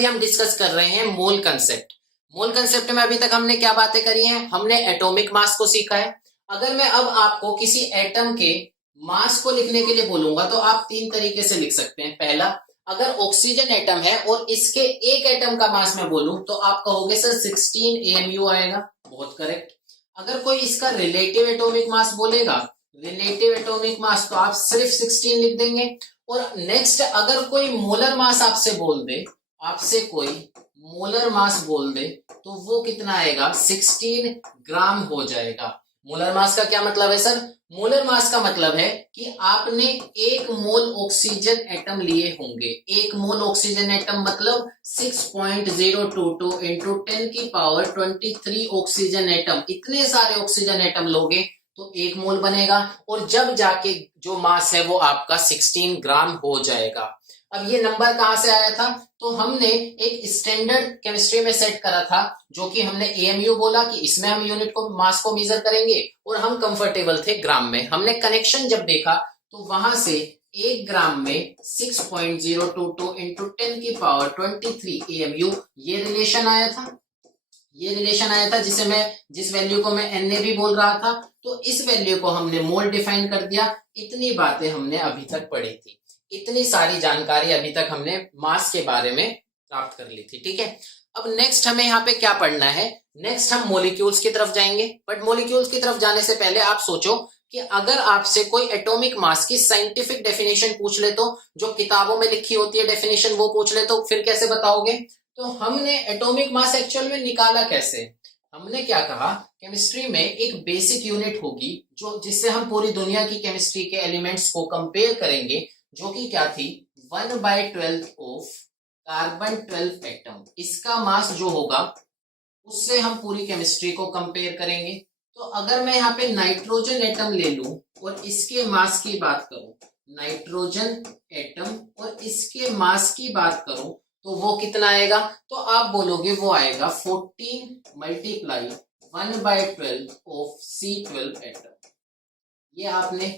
अभी हम डिस्कस कर रहे हैं मोल कंसेप्ट। मोल कंसेप्ट में अभी तक हमने क्या बातें करी हैं? हमने एटॉमिक मास को सीखा है। अगर मैं अब आपको किसी एटम के मास को लिखने के लिए बोलूंगा तो आप तीन तरीके से लिख सकते हैं। पहला, अगर ऑक्सीजन एटम है और इसके एक एटम का मास मैं बोलूं तो आप कहोगे सर 16 AMU आएगा। बहुत करेक्ट। अगर कोई इसका रिलेटिव एटॉमिक मास बोलेगा, रिलेटिव एटॉमिक मास, तो आप सिर्फ 16 लिख देंगे। और नेक्स्ट, अगर कोई मोलर मास आपसे बोल दे, आपसे कोई मोलर मास बोल दे तो वो कितना आएगा? 16 ग्राम हो जाएगा। मोलर मास का क्या मतलब है सर? मोलर मास का मतलब है कि आपने एक मोल ऑक्सीजन एटम लिए होंगे। एक मोल ऑक्सीजन एटम मतलब 6.022 इंटू 10 की पावर 23 ऑक्सीजन एटम। इतने सारे ऑक्सीजन एटम लोगे तो एक मोल बनेगा और जब जाके जो मास है वो आपका 16 ग्राम हो जाएगा। अब ये नंबर कहां से आया था? तो हमने एक स्टैंडर्ड केमिस्ट्री में सेट करा था, जो कि हमने AMU बोला कि इसमें हम यूनिट को, मास को मेजर करेंगे और हम कंफर्टेबल थे ग्राम में। हमने कनेक्शन जब देखा तो वहां से एक ग्राम में 6.022 इंटू 10 की पावर 23 AMU ये रिलेशन आया था। ये रिलेशन आया था जिस वैल्यू को मैं Na भी बोल रहा था, तो इस वैल्यू को हमने मोल डिफाइन कर दिया। इतनी बातें हमने अभी तक पढ़ी थी, इतनी सारी जानकारी अभी तक हमने मास के बारे में प्राप्त कर ली थी। ठीक है, अब नेक्स्ट हमें यहाँ पे क्या पढ़ना है? नेक्स्ट हम मॉलिक्यूल्स की तरफ जाएंगे। बट मॉलिक्यूल्स की तरफ जाने से पहले आप सोचो कि अगर आपसे कोई एटॉमिक मास की साइंटिफिक डेफिनेशन पूछ ले, तो जो किताबों में लिखी होती है डेफिनेशन वो पूछ ले, तो फिर कैसे बताओगे? तो हमने एटॉमिक मास एक्चुअल में निकाला कैसे? हमने क्या कहा, केमिस्ट्री में एक बेसिक यूनिट होगी जो जिससे हम पूरी दुनिया की केमिस्ट्री के एलिमेंट्स को कंपेयर करेंगे, जो कि क्या थी? 1/12 ऑफ कार्बन 12 एटम। इसका मास जो होगा उससे हम पूरी केमिस्ट्री को कंपेयर करेंगे। तो अगर मैं यहाँ पे नाइट्रोजन एटम ले लूं और इसके मास की बात करूं, नाइट्रोजन एटम और इसके मास की बात करूं तो वो कितना आएगा? तो आप बोलोगे वो आएगा 14 मल्टीप्लाई 1/12 ऑफ C12 एटम। ये आपने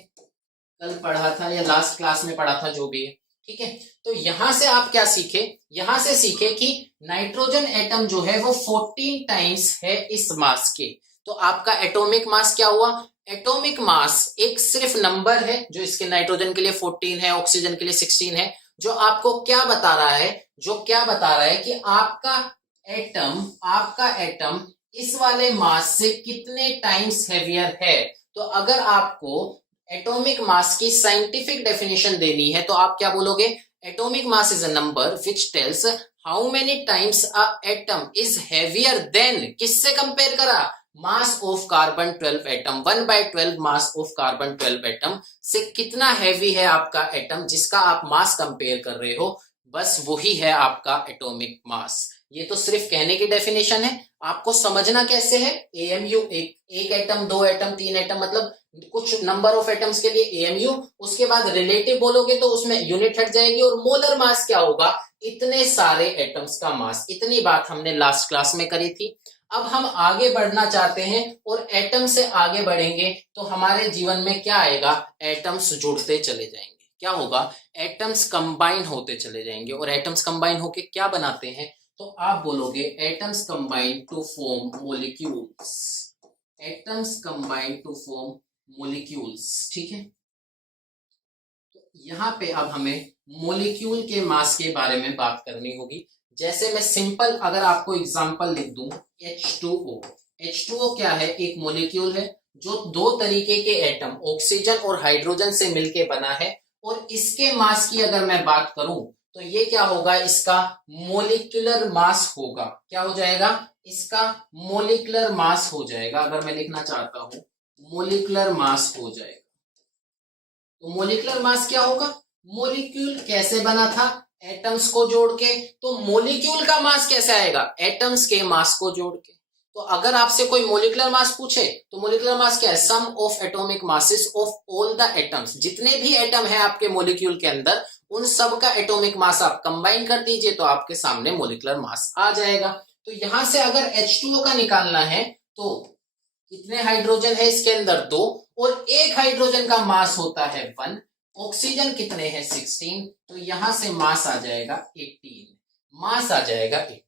कल पढ़ा था या लास्ट क्लास में पढ़ा था, जो भी है। ठीक है, तो यहां से आप क्या सीखे? यहां से सीखे कि नाइट्रोजन एटम जो है वो 14 टाइम्स है इस मास के। तो आपका एटॉमिक मास क्या हुआ? एटॉमिक मास एक सिर्फ नंबर है जो इसके नाइट्रोजन के लिए 14 है, ऑक्सीजन के लिए 16 है, जो आपको क्या बता रहा है? जो क्या बता रहा है कि आपका एटम इस वाले मास से कितने टाइम्स हेवियर है। तो अगर आपको एटॉमिक मास की साइंटिफिक डेफिनेशन देनी है तो आप क्या बोलोगे? Atomic mass is a number which tells how many times a atom is heavier than, किससे कंपेयर करा? Mass of carbon 12 atom. 1/12 mass of carbon 12 atom से कितना हैवी है आपका एटम जिसका आप मास कंपेयर कर रहे हो, बस वही है आपका एटॉमिक मास। ये तो सिर्फ कहने की डेफिनेशन है, आपको समझना कैसे है? AMU, एक एटम, दो एटम, तीन एटम, मतलब कुछ नंबर ऑफ एटम्स के लिए AMU। उसके बाद रिलेटिव बोलोगे तो उसमें यूनिट हट जाएगी। और मोलर मास क्या होगा? इतने सारे एटम्स का मास। इतनी बात हमने लास्ट क्लास में करी थी। अब हम आगे बढ़ना चाहते हैं और एटम से आगे बढ़ेंगे तो हमारे जीवन में क्या आएगा? एटम्स जुड़ते चले जाएंगे। क्या होगा? एटम्स कंबाइन होते चले जाएंगे। और एटम्स कंबाइन होके क्या बनाते हैं? तो आप बोलोगे atoms combine to form molecules. Atoms combine to form molecules. ठीक है, तो यहां पे अब हमें मॉलिक्यूल के मास के बारे में बात करनी होगी। जैसे मैं सिंपल अगर आपको एग्जांपल लिख दूं, H2O। H2O क्या है? एक मॉलिक्यूल है जो दो तरीके के एटम, ऑक्सीजन और हाइड्रोजन से मिलके बना है। और इसके मास की अगर मैं बात करूं तो ये क्या होगा? इसका मोलिकुलर मास होगा। क्या हो जाएगा? इसका मोलिकुलर मास हो जाएगा। अगर मैं लिखना चाहता हूं, मोलिकुलर मास हो जाएगा। तो मोलिकुलर मास क्या होगा? मोलिक्यूल कैसे बना था? एटम्स को जोड़ के। तो मोलिक्यूल का मास कैसे आएगा? एटम्स के मास को जोड़ के। तो अगर आपसे कोई मोलिकुलर मास पूछे तो मोलिकुलर मास क्या है? Sum of atomic masses of all the atoms. जितने भी एटम है आपके मोलिक्यूल के अंदर, उन सब का एटॉमिक मास आप कंबाइन कर दीजिए तो आपके सामने मोलिकुलर मास आ जाएगा। तो यहां से अगर H2O का निकालना है तो कितने हाइड्रोजन है इसके अंदर? 2। और एक हाइड्रोजन का मास होता है 1। ऑक्सीजन कितने हैं? 16। तो यहां से मास आ जाएगा 18। मास आ जाएगा 18।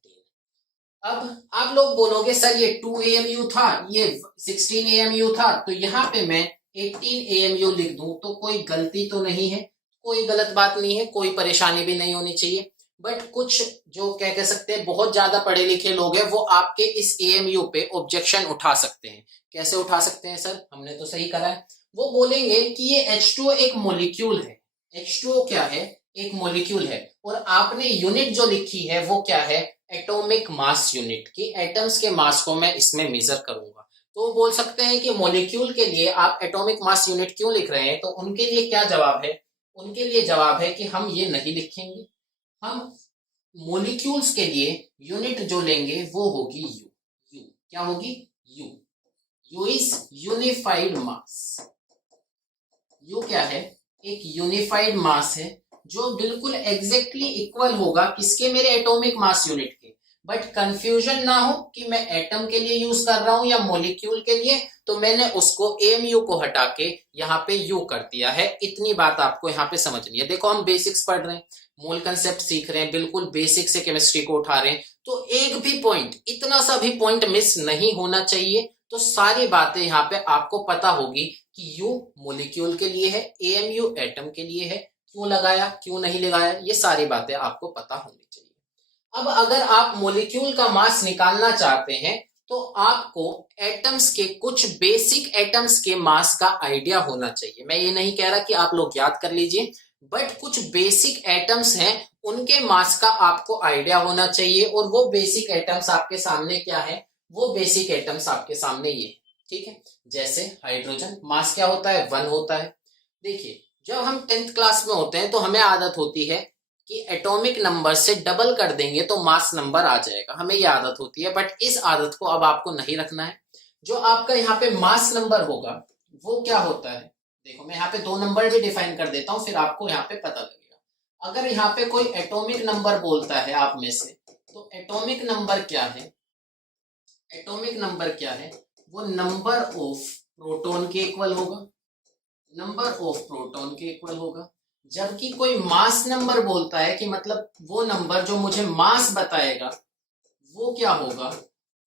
अब आप लोग बोलोगे सर ये 2 AMU था, ये 16 AMU था, तो यहाँ पे मैं 18 AMU लिख दूं तो कोई गलती तो नहीं है, कोई गलत बात नहीं है, कोई परेशानी भी नहीं होनी चाहिए। बट कुछ जो क्या कह सकते हैं बहुत ज्यादा पढ़े लिखे लोग हैं, वो आपके इस AMU पे ऑब्जेक्शन उठा सकते हैं। कैसे उठा सकते हैं सर, हमने तो सही करा है। वो बोलेंगे कि ये H2O एक मॉलिक्यूल है। H2O क्या है, एक मॉलिक्यूल है, और आपने यूनिट जो लिखी है वो क्या है, एटॉमिक मास यूनिट, की एटम्स के मास को मैं इसमें मेजर करूंगा। तो बोल सकते हैं कि मॉलिक्यूल के लिए आप एटॉमिक मास यूनिट क्यों लिख रहे हैं, तो उनके लिए क्या जवाब है, उनके लिए जवाब है कि हम ये नहीं लिखेंगे, हम मॉलिक्यूल्स के लिए यूनिट जो लेंगे वो होगी यू। यू क्या होगी, you. You is unified mass. You क्या है, एक यूनिफाइड मास है जो बिल्कुल एग्जैक्टली इक्वल होगा किसके, मेरे एटॉमिक मास यूनिट के। बट कंफ्यूजन ना हो कि मैं एटम के लिए यूज कर रहा हूं या मॉलिक्यूल के लिए, तो मैंने उसको AMU को हटा के यहाँ पे यू कर दिया है। इतनी बात आपको यहाँ पे समझनी है। देखो हम बेसिक्स पढ़ रहे हैं, मोल कंसेप्ट सीख रहे हैं, बिल्कुल बेसिक से केमिस्ट्री को उठा रहे हैं, तो एक भी पॉइंट, इतना सा भी पॉइंट मिस नहीं होना चाहिए। तो सारी बातें यहाँ पे आपको पता होगी कि यू मॉलिक्यूल के लिए है, AMU एटम के लिए है, क्यों लगाया क्यों नहीं लगाया, ये सारी बातें आपको पता होनी चाहिए। अब अगर आप मॉलिक्यूल का मास निकालना चाहते हैं तो आपको एटम्स के, कुछ बेसिक एटम्स के मास का आइडिया होना चाहिए। मैं ये नहीं कह रहा कि आप लोग याद कर लीजिए, बट कुछ बेसिक एटम्स हैं उनके मास का आपको आइडिया होना चाहिए। और वो बेसिक एटम्स आपके सामने क्या है, वो बेसिक एटम्स आपके सामने ये, ठीक है। जैसे हाइड्रोजन, मास क्या होता है, 1 होता है। देखिए जब हम 10th क्लास में होते हैं तो हमें आदत होती है कि एटॉमिक नंबर से डबल कर देंगे तो मास नंबर आ जाएगा, हमें ये आदत होती है। बट इस आदत को अब आपको नहीं रखना है। जो आपका यहाँ पे मास नंबर होगा वो क्या होता है, देखो मैं यहाँ पे 2 नंबर भी डिफाइन कर देता हूँ, फिर आपको यहाँ पे पता लगेगा। अगर यहाँ पे कोई एटॉमिक नंबर बोलता है आप में से, तो एटॉमिक नंबर क्या है, एटॉमिक नंबर क्या है, वो नंबर ऑफ प्रोटॉन के इक्वल होगा, नंबर ऑफ प्रोटॉन के इक्वल होगा। जबकि कोई मास नंबर बोलता है कि मतलब वो नंबर जो मुझे मास बताएगा वो क्या होगा,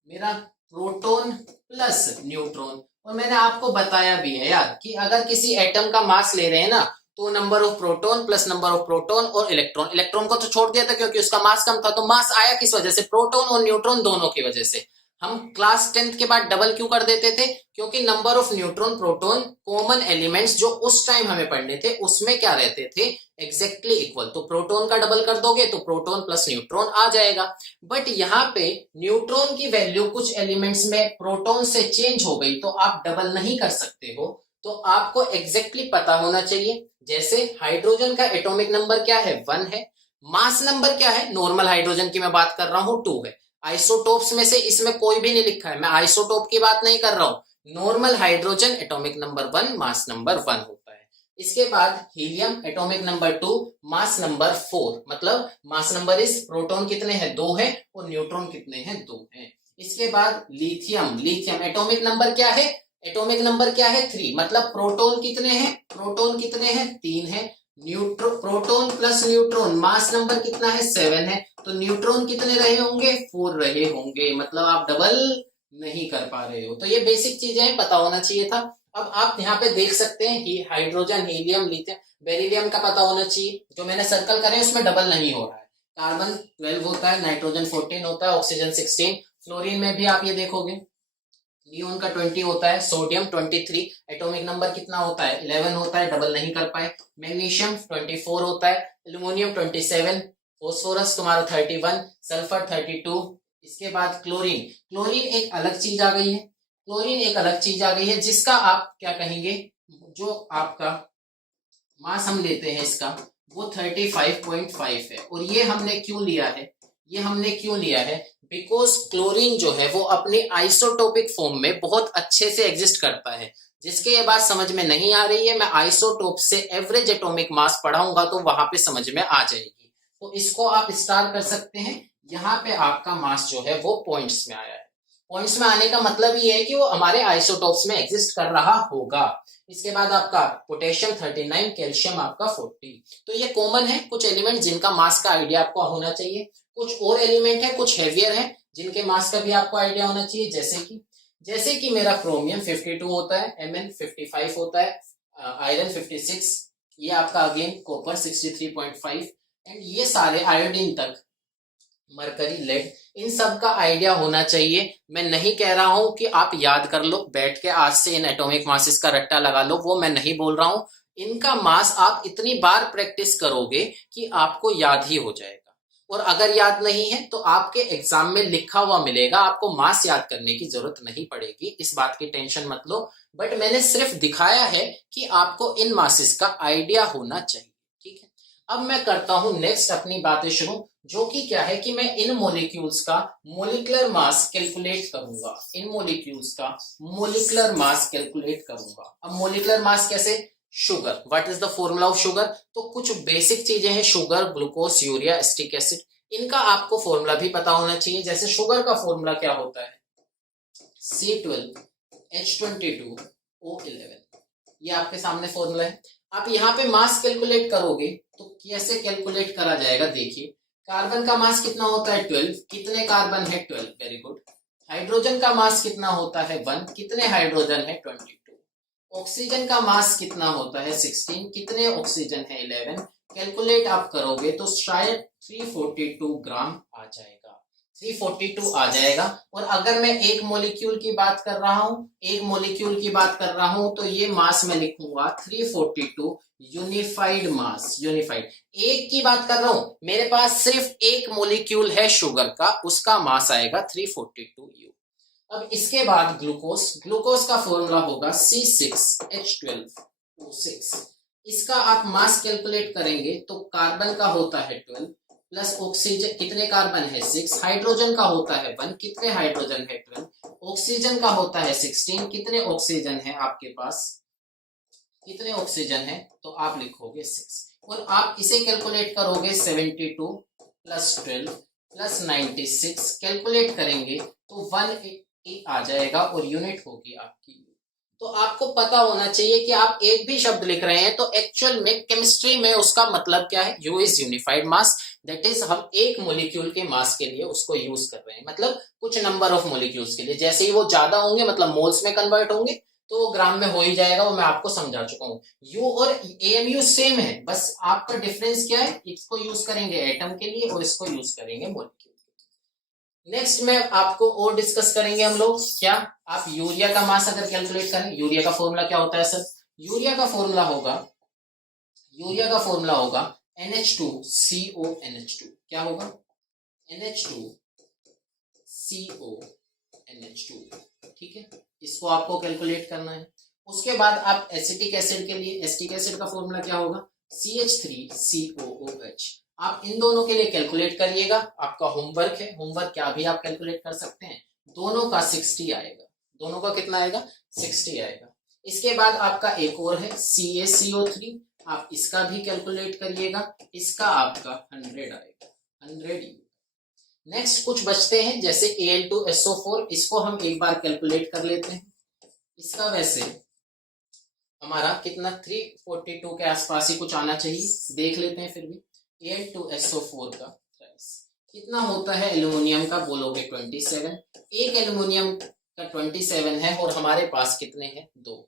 मेरा प्रोटॉन प्लस न्यूट्रॉन। और मैंने आपको बताया भी है यार कि अगर किसी एटम का मास ले रहे हैं ना, तो number of proton plus number of proton और इलेक्ट्रॉन, इलेक्ट्रॉन को तो छोड़ दिया था क्योंकि उसका मास कम था। तो मास आया किस वजह से, प्रोटॉन और न्यूट्रॉन दोनों की वजह से। हम क्लास 10th के बाद डबल क्यों कर देते थे, क्योंकि number of neutron proton common elements जो उस टाइम हमें पढ़ने थे उसमें क्या रहते थे, एग्जैक्टली इक्वल। तो प्रोटॉन का डबल कर दोगे तो प्रोटॉन प्लस न्यूट्रॉन आ जाएगा। बट यहाँ पे न्यूट्रॉन की वैल्यू कुछ एलिमेंट्स में प्रोटॉन से चेंज हो गई तो आप डबल नहीं कर सकते हो, तो आपको एग्जैक्टली पता होना चाहिए। जैसे हाइड्रोजन का एटॉमिक नंबर क्या है, 1 है। मास नंबर क्या है, नॉर्मल हाइड्रोजन की मैं बात कर रहा हूं, 2 है। आइसोटोप्स में से इसमें कोई भी नहीं लिखा है, मैं आइसोटोप की बात नहीं कर रहा हूं। Normal hydrogen atomic number 1, mass number 1 होता है। इसके बाद helium atomic number 2, mass number 4, मतलब मास नंबर इस, प्रोटॉन कितने हैं, 2 है, और न्यूट्रॉन कितने हैं, 2 है। इसके बाद लिथियम, लिथियम एटॉमिक नंबर क्या है, एटॉमिक नंबर क्या है, 3, मतलब प्रोटॉन कितने हैं, प्रोटॉन कितने हैं, 3 है। Proton plus neutron, mass number कितना है, 7 है, तो न्यूट्रॉन कितने रहे होंगे, 4 रहे होंगे, मतलब आप डबल नहीं कर पा रहे हो। तो ये बेसिक चीजें पता होना चाहिए था। अब आप यहाँ पे देख सकते हैं कि हाइड्रोजन, हीलियम, लिथियम, बेरिलियम का पता होना चाहिए। जो मैंने सर्कल करे उसमें डबल नहीं हो रहा है। कार्बन 12 होता है, नाइट्रोजन 14 होता है, ऑक्सीजन 16, फ्लोरीन में भी आप ये देखोगे नियोन का 20 होता है, सोडियम 23, एटॉमिक नंबर कितना होता है, 11 होता है, डबल नहीं कर पाए। मैग्नीशियम 24 होता है, एल्युमिनियम 27, फॉस्फोरस तुम्हारा 31, सल्फर 32। इसके बाद क्लोरीन, क्लोरीन एक अलग चीज आ गई है, क्लोरीन एक अलग चीज आ गई है जिसका आप क्या कहेंगे, जो आपका मास हम लेते हैं इसका वो 35.5 है। और ये हमने क्यों लिया है, ये हमने क्यों लिया है, बिकॉज क्लोरीन जो है वो अपनी आइसोटोपिक फॉर्म में बहुत अच्छे से एग्जिस्ट करता है। जिसके ये बात समझ में नहीं आ रही है, मैं आइसोटोप से एवरेज एटॉमिक मास पढ़ाऊंगा तो वहां पे समझ में आ जाएगी। तो इसको आप स्टार कर सकते हैं, यहाँ पे आपका मास जो है वो पॉइंट्स में आया है। पॉइंट्स में आने का मतलब ये है कि वो हमारे आइसोटोप्स में एग्जिस्ट कर रहा होगा। इसके बाद आपका पोटेशियम 39, कैल्शियम आपका 40। तो ये कॉमन है कुछ एलिमेंट जिनका मास का आइडिया आपको होना चाहिए। कुछ और एलिमेंट है कुछ हेवियर है जिनके मास का भी आपको आइडिया होना चाहिए, जैसे कि मेरा क्रोमियम 52 होता है, Mn 55 होता है, आयरन 56, ये आपका अगेन कॉपर 63.5 एंड ये सारे आयोडीन तक, मरकरी, लेड, इन सब का आइडिया होना चाहिए। मैं नहीं कह रहा हूं कि आप याद कर लो बैठ के आज से इन एटॉमिक मासेस का रट्टा लगा लो, वो मैं नहीं बोल रहा हूं। इनका मास आप इतनी बार प्रैक्टिस करोगे कि आपको याद ही हो जाएगा, और अगर याद नहीं है तो आपके एग्जाम में लिखा हुआ मिलेगा, आपको मास याद करने की जरूरत नहीं पड़ेगी, इस बात की टेंशन मत लो। बट मैंने सिर्फ दिखाया है कि आपको इन मासेस का आइडिया होना चाहिए, ठीक है। अब मैं करता हूं नेक्स्ट अपनी बातें शुरू, जो कि क्या है कि मैं इन मोलिक्यूल्स का मोलिकुलर मास कैलकुलेट करूंगा, इन मोलिक्यूल्स का मोलिकुलर मास कैलकुलेट करूंगा। अब मोलिकुलर मास कैसे? Sugar, what is the formula of sugar? तो कुछ बेसिक चीजें हैं, sugar, glucose, urea, acetic acid, इनका आपको फॉर्मूला भी पता होना चाहिए। जैसे शुगर का फॉर्मूला क्या होता है? C12H22O11, ये आपके सामने फॉर्मूला है। आप यहाँ पे मास कैलकुलेट करोगे तो कैसे कैलकुलेट करा जाएगा? देखिए, कार्बन का मास कितना होता है? 12, कितने कार्बन है? 12, वेरी गुड। हाइड्रोजन का मास कितना होता है? 1, कितने हाइड्रोजन है? 22। ऑक्सीजन का मास कितना होता है? 16, कितने ऑक्सीजन है? 11। कैलकुलेट आप करोगे तो शायद 342 ग्राम आ जाएगा, 342 आ जाएगा। और अगर मैं एक मोलिक्यूल की बात कर रहा हूं, तो ये मास में लिखूंगा 342 यूनिफाइड मास, यूनिफाइड। एक की बात कर रहा हूं, मेरे पास सिर्फ एक मोलिक्यूल है शुगर का, उसका मास आएगा 342 यू। अब इसके बाद ग्लूकोज का फॉर्मूला होगा C6H12O6। इसका आप मास कैलकुलेट करेंगे तो कार्बन का होता है 12 प्लस ऑक्सीजन, कितने कार्बन है? 6। हाइड्रोजन का होता है 1, कितने हाइड्रोजन है? 12। ऑक्सीजन का होता है 16, कितने ऑक्सीजन है आपके पास? कितने ऑक्सीजन है? तो आप लिखोगे 6, और आप इसे कैलकुलेट करोगे 72 प्लस 12 प्लस 96, कैलकुलेट करेंगे तो 180 आ जाएगा और यूनिट होगी आपकी। तो आपको पता होना चाहिए कि आप एक भी शब्द लिख रहे हैं तो एक्चुअल में केमिस्ट्री में उसका मतलब क्या है? You is unified mass, that is हम एक मोलिक्यूल के मास के लिए उसको यूज कर रहे हैं, मतलब कुछ नंबर ऑफ मोलिक्यूल्स के लिए। जैसे ही वो ज्यादा होंगे मतलब मोल्स में कन्वर्ट होंगे तो वो ग्राम में हो ही जाएगा, वो मैं आपको समझा चुका हूँ। यू और एएमयू सेम है, बस आपका डिफरेंस क्या है? इसको यूज करेंगे एटम के लिए और इसको यूज करेंगे मोलिक्यूल। नेक्स्ट में आपको और डिस्कस करेंगे हम लोग क्या, आप यूरिया का मास अगर कैलकुलेट करें, यूरिया का फॉर्मूला क्या होता है सर? यूरिया का फॉर्मूला होगा NH2CONH2। क्या होगा? NH2CONH2, ठीक है। इसको आपको कैलकुलेट करना है। उसके बाद आप एसिटिक एसिड के लिए, एसिटिक एसिड का फॉर्मूला क्या होगा? CH3COOH। आप इन दोनों के लिए कैलकुलेट करिएगा, आपका होमवर्क है, होमवर्क क्या भी आप कैलकुलेट कर सकते हैं। दोनों का 60 आएगा, दोनों का कितना आएगा? 60 आएगा। इसके बाद आपका एक और है CaCO3, आप इसका भी कैलकुलेट करिएगा, इसका आपका 100 आएगा, 100। नेक्स्ट कुछ बचते हैं जैसे Al2SO4, इसको हम एक बार कैलकुलेट कर लेते हैं। इसका वैसे हमारा कितना 342 के आसपास ही कुछ आना चाहिए, देख लेते हैं। फिर भी Al2SO4 का प्राइस कितना होता है एल्युमिनियम का? बोलोगे 27। एक एल्युमिनियम का 27 है और हमारे पास कितने हैं? 2।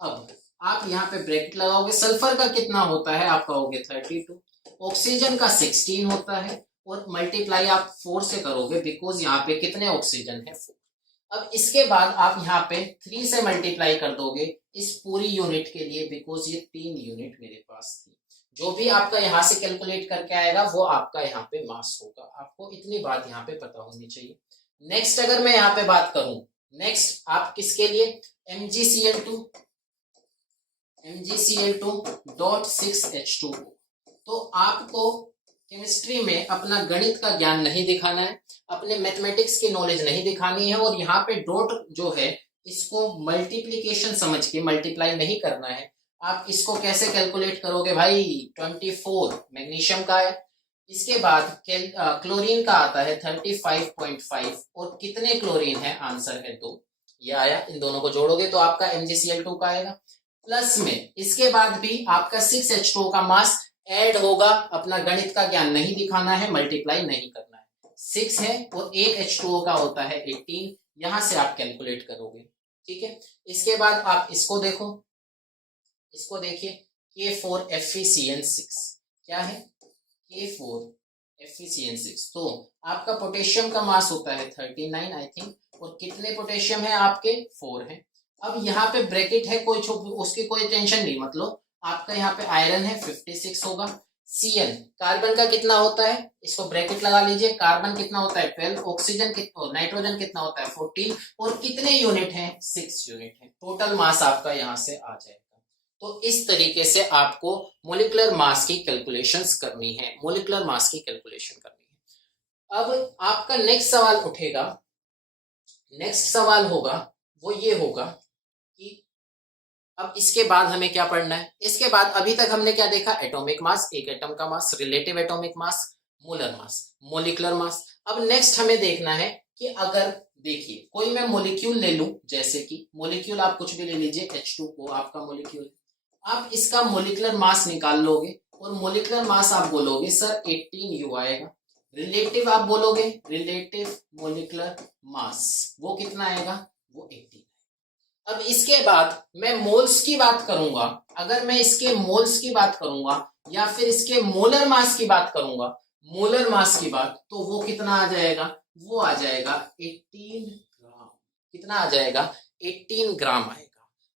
अब आप यहाँ पे ब्रैकेट लगाओगे। सल्फर का कितना होता है? आप कहोगे 32। ऑक्सीजन का 16 होता है और मल्टीप्लाई आप 4 से करोगे, बिकॉज यहाँ पे कितने ऑक्सीजन है? 4। अब इसके बाद आप यहाँ पे 3 से मल्टीप्लाई कर दोगे इस पूरी यूनिट के लिए, बिकॉज ये 3 यूनिट मेरे पास थी। जो भी आपका यहाँ से कैलकुलेट करके आएगा वो आपका यहाँ पे मास होगा। आपको इतनी बात यहाँ पे पता होनी चाहिए। नेक्स्ट अगर मैं यहाँ पे बात करूं, नेक्स्ट आप किसके लिए? MgCl2.6H2O। तो आपको केमिस्ट्री में अपना गणित का ज्ञान नहीं दिखाना है, अपने मैथमेटिक्स की नॉलेज नहीं दिखानी है, और यहाँ पे डॉट जो है इसको मल्टीप्लीकेशन समझ के मल्टीप्लाई नहीं करना है। आप इसको कैसे कैलकुलेट करोगे भाई? 24 मैग्नीशियम का है, इसके बाद क्लोरीन का आता है 35.5 और कितने क्लोरीन है, आंसर है 2। ये आया, इन दोनों को जोड़ोगे तो आपका MgCl2 का आएगा। प्लस में इसके बाद भी आपका 6H2O का मास ऐड होगा। अपना गणित का ज्ञान नहीं दिखाना है, मल्टीप्लाई नहीं करना है। 6 है और एक H2O का होता है 18, यहां से आप कैलकुलेट करोगे। ठीक है, इसके बाद आप इसको देखो, इसको देखिए, K4FeCN6 क्या है, K4FeCN6। तो आपका पोटेशियम का मास होता है 39 आई थिंक, और कितने पोटेशियम है आपके, 4 है। अब यहाँ पे ब्रैकेट है, कोई उसकी कोई टेंशन नहीं, मतलब आपका यहाँ पे आयरन है 56 होगा। Cn कार्बन का कितना होता है, इसको ब्रैकेट लगा लीजिए, कार्बन कितना होता है 12, ऑक्सीजन कितना, नाइट्रोजन कितना होता है 14, और कितने यूनिट है, 6 यूनिट है। टोटल मास आपका यहाँ से आ जाएगा। तो इस तरीके से आपको मोलिकुलर मास की कैलकुलेशंस करनी है, मोलिकुलर मास की कैलकुलेशन करनी है। अब आपका नेक्स्ट सवाल उठेगा, नेक्स्ट सवाल होगा वो ये होगा कि अब इसके बाद हमें क्या पढ़ना है। इसके बाद अभी तक हमने क्या देखा, एटॉमिक मास, एक एटम का mass, relative atomic mass, molar mass, molecular mass. अब नेक्स्ट हमें देखना है कि अगर देखिए कोई मैं मोलिक्यूल ले लूं, जैसे कि मोलिक्यूल आप कुछ भी ले लीजिए, H2O आपका मोलिक्यूल, आप इसका मोलिकुलर मास निकाल लोगे और मोलिकुलर मास आप बोलोगे सर 18U आएगा। रिलेटिव आप बोलोगे, रिलेटिव मोलिकुलर मास वो कितना आएगा, वो 18। अब इसके बाद मैं मोल्स की बात करूंगा, अगर मैं इसके मोल्स की बात करूंगा या फिर इसके मोलर मास की बात करूंगा, मोलर मास की बात, तो वो कितना आ जाएगा, वो आ जाएगा 18 ग्राम। कितना आ जाएगा, 18 ग्राम आएगा।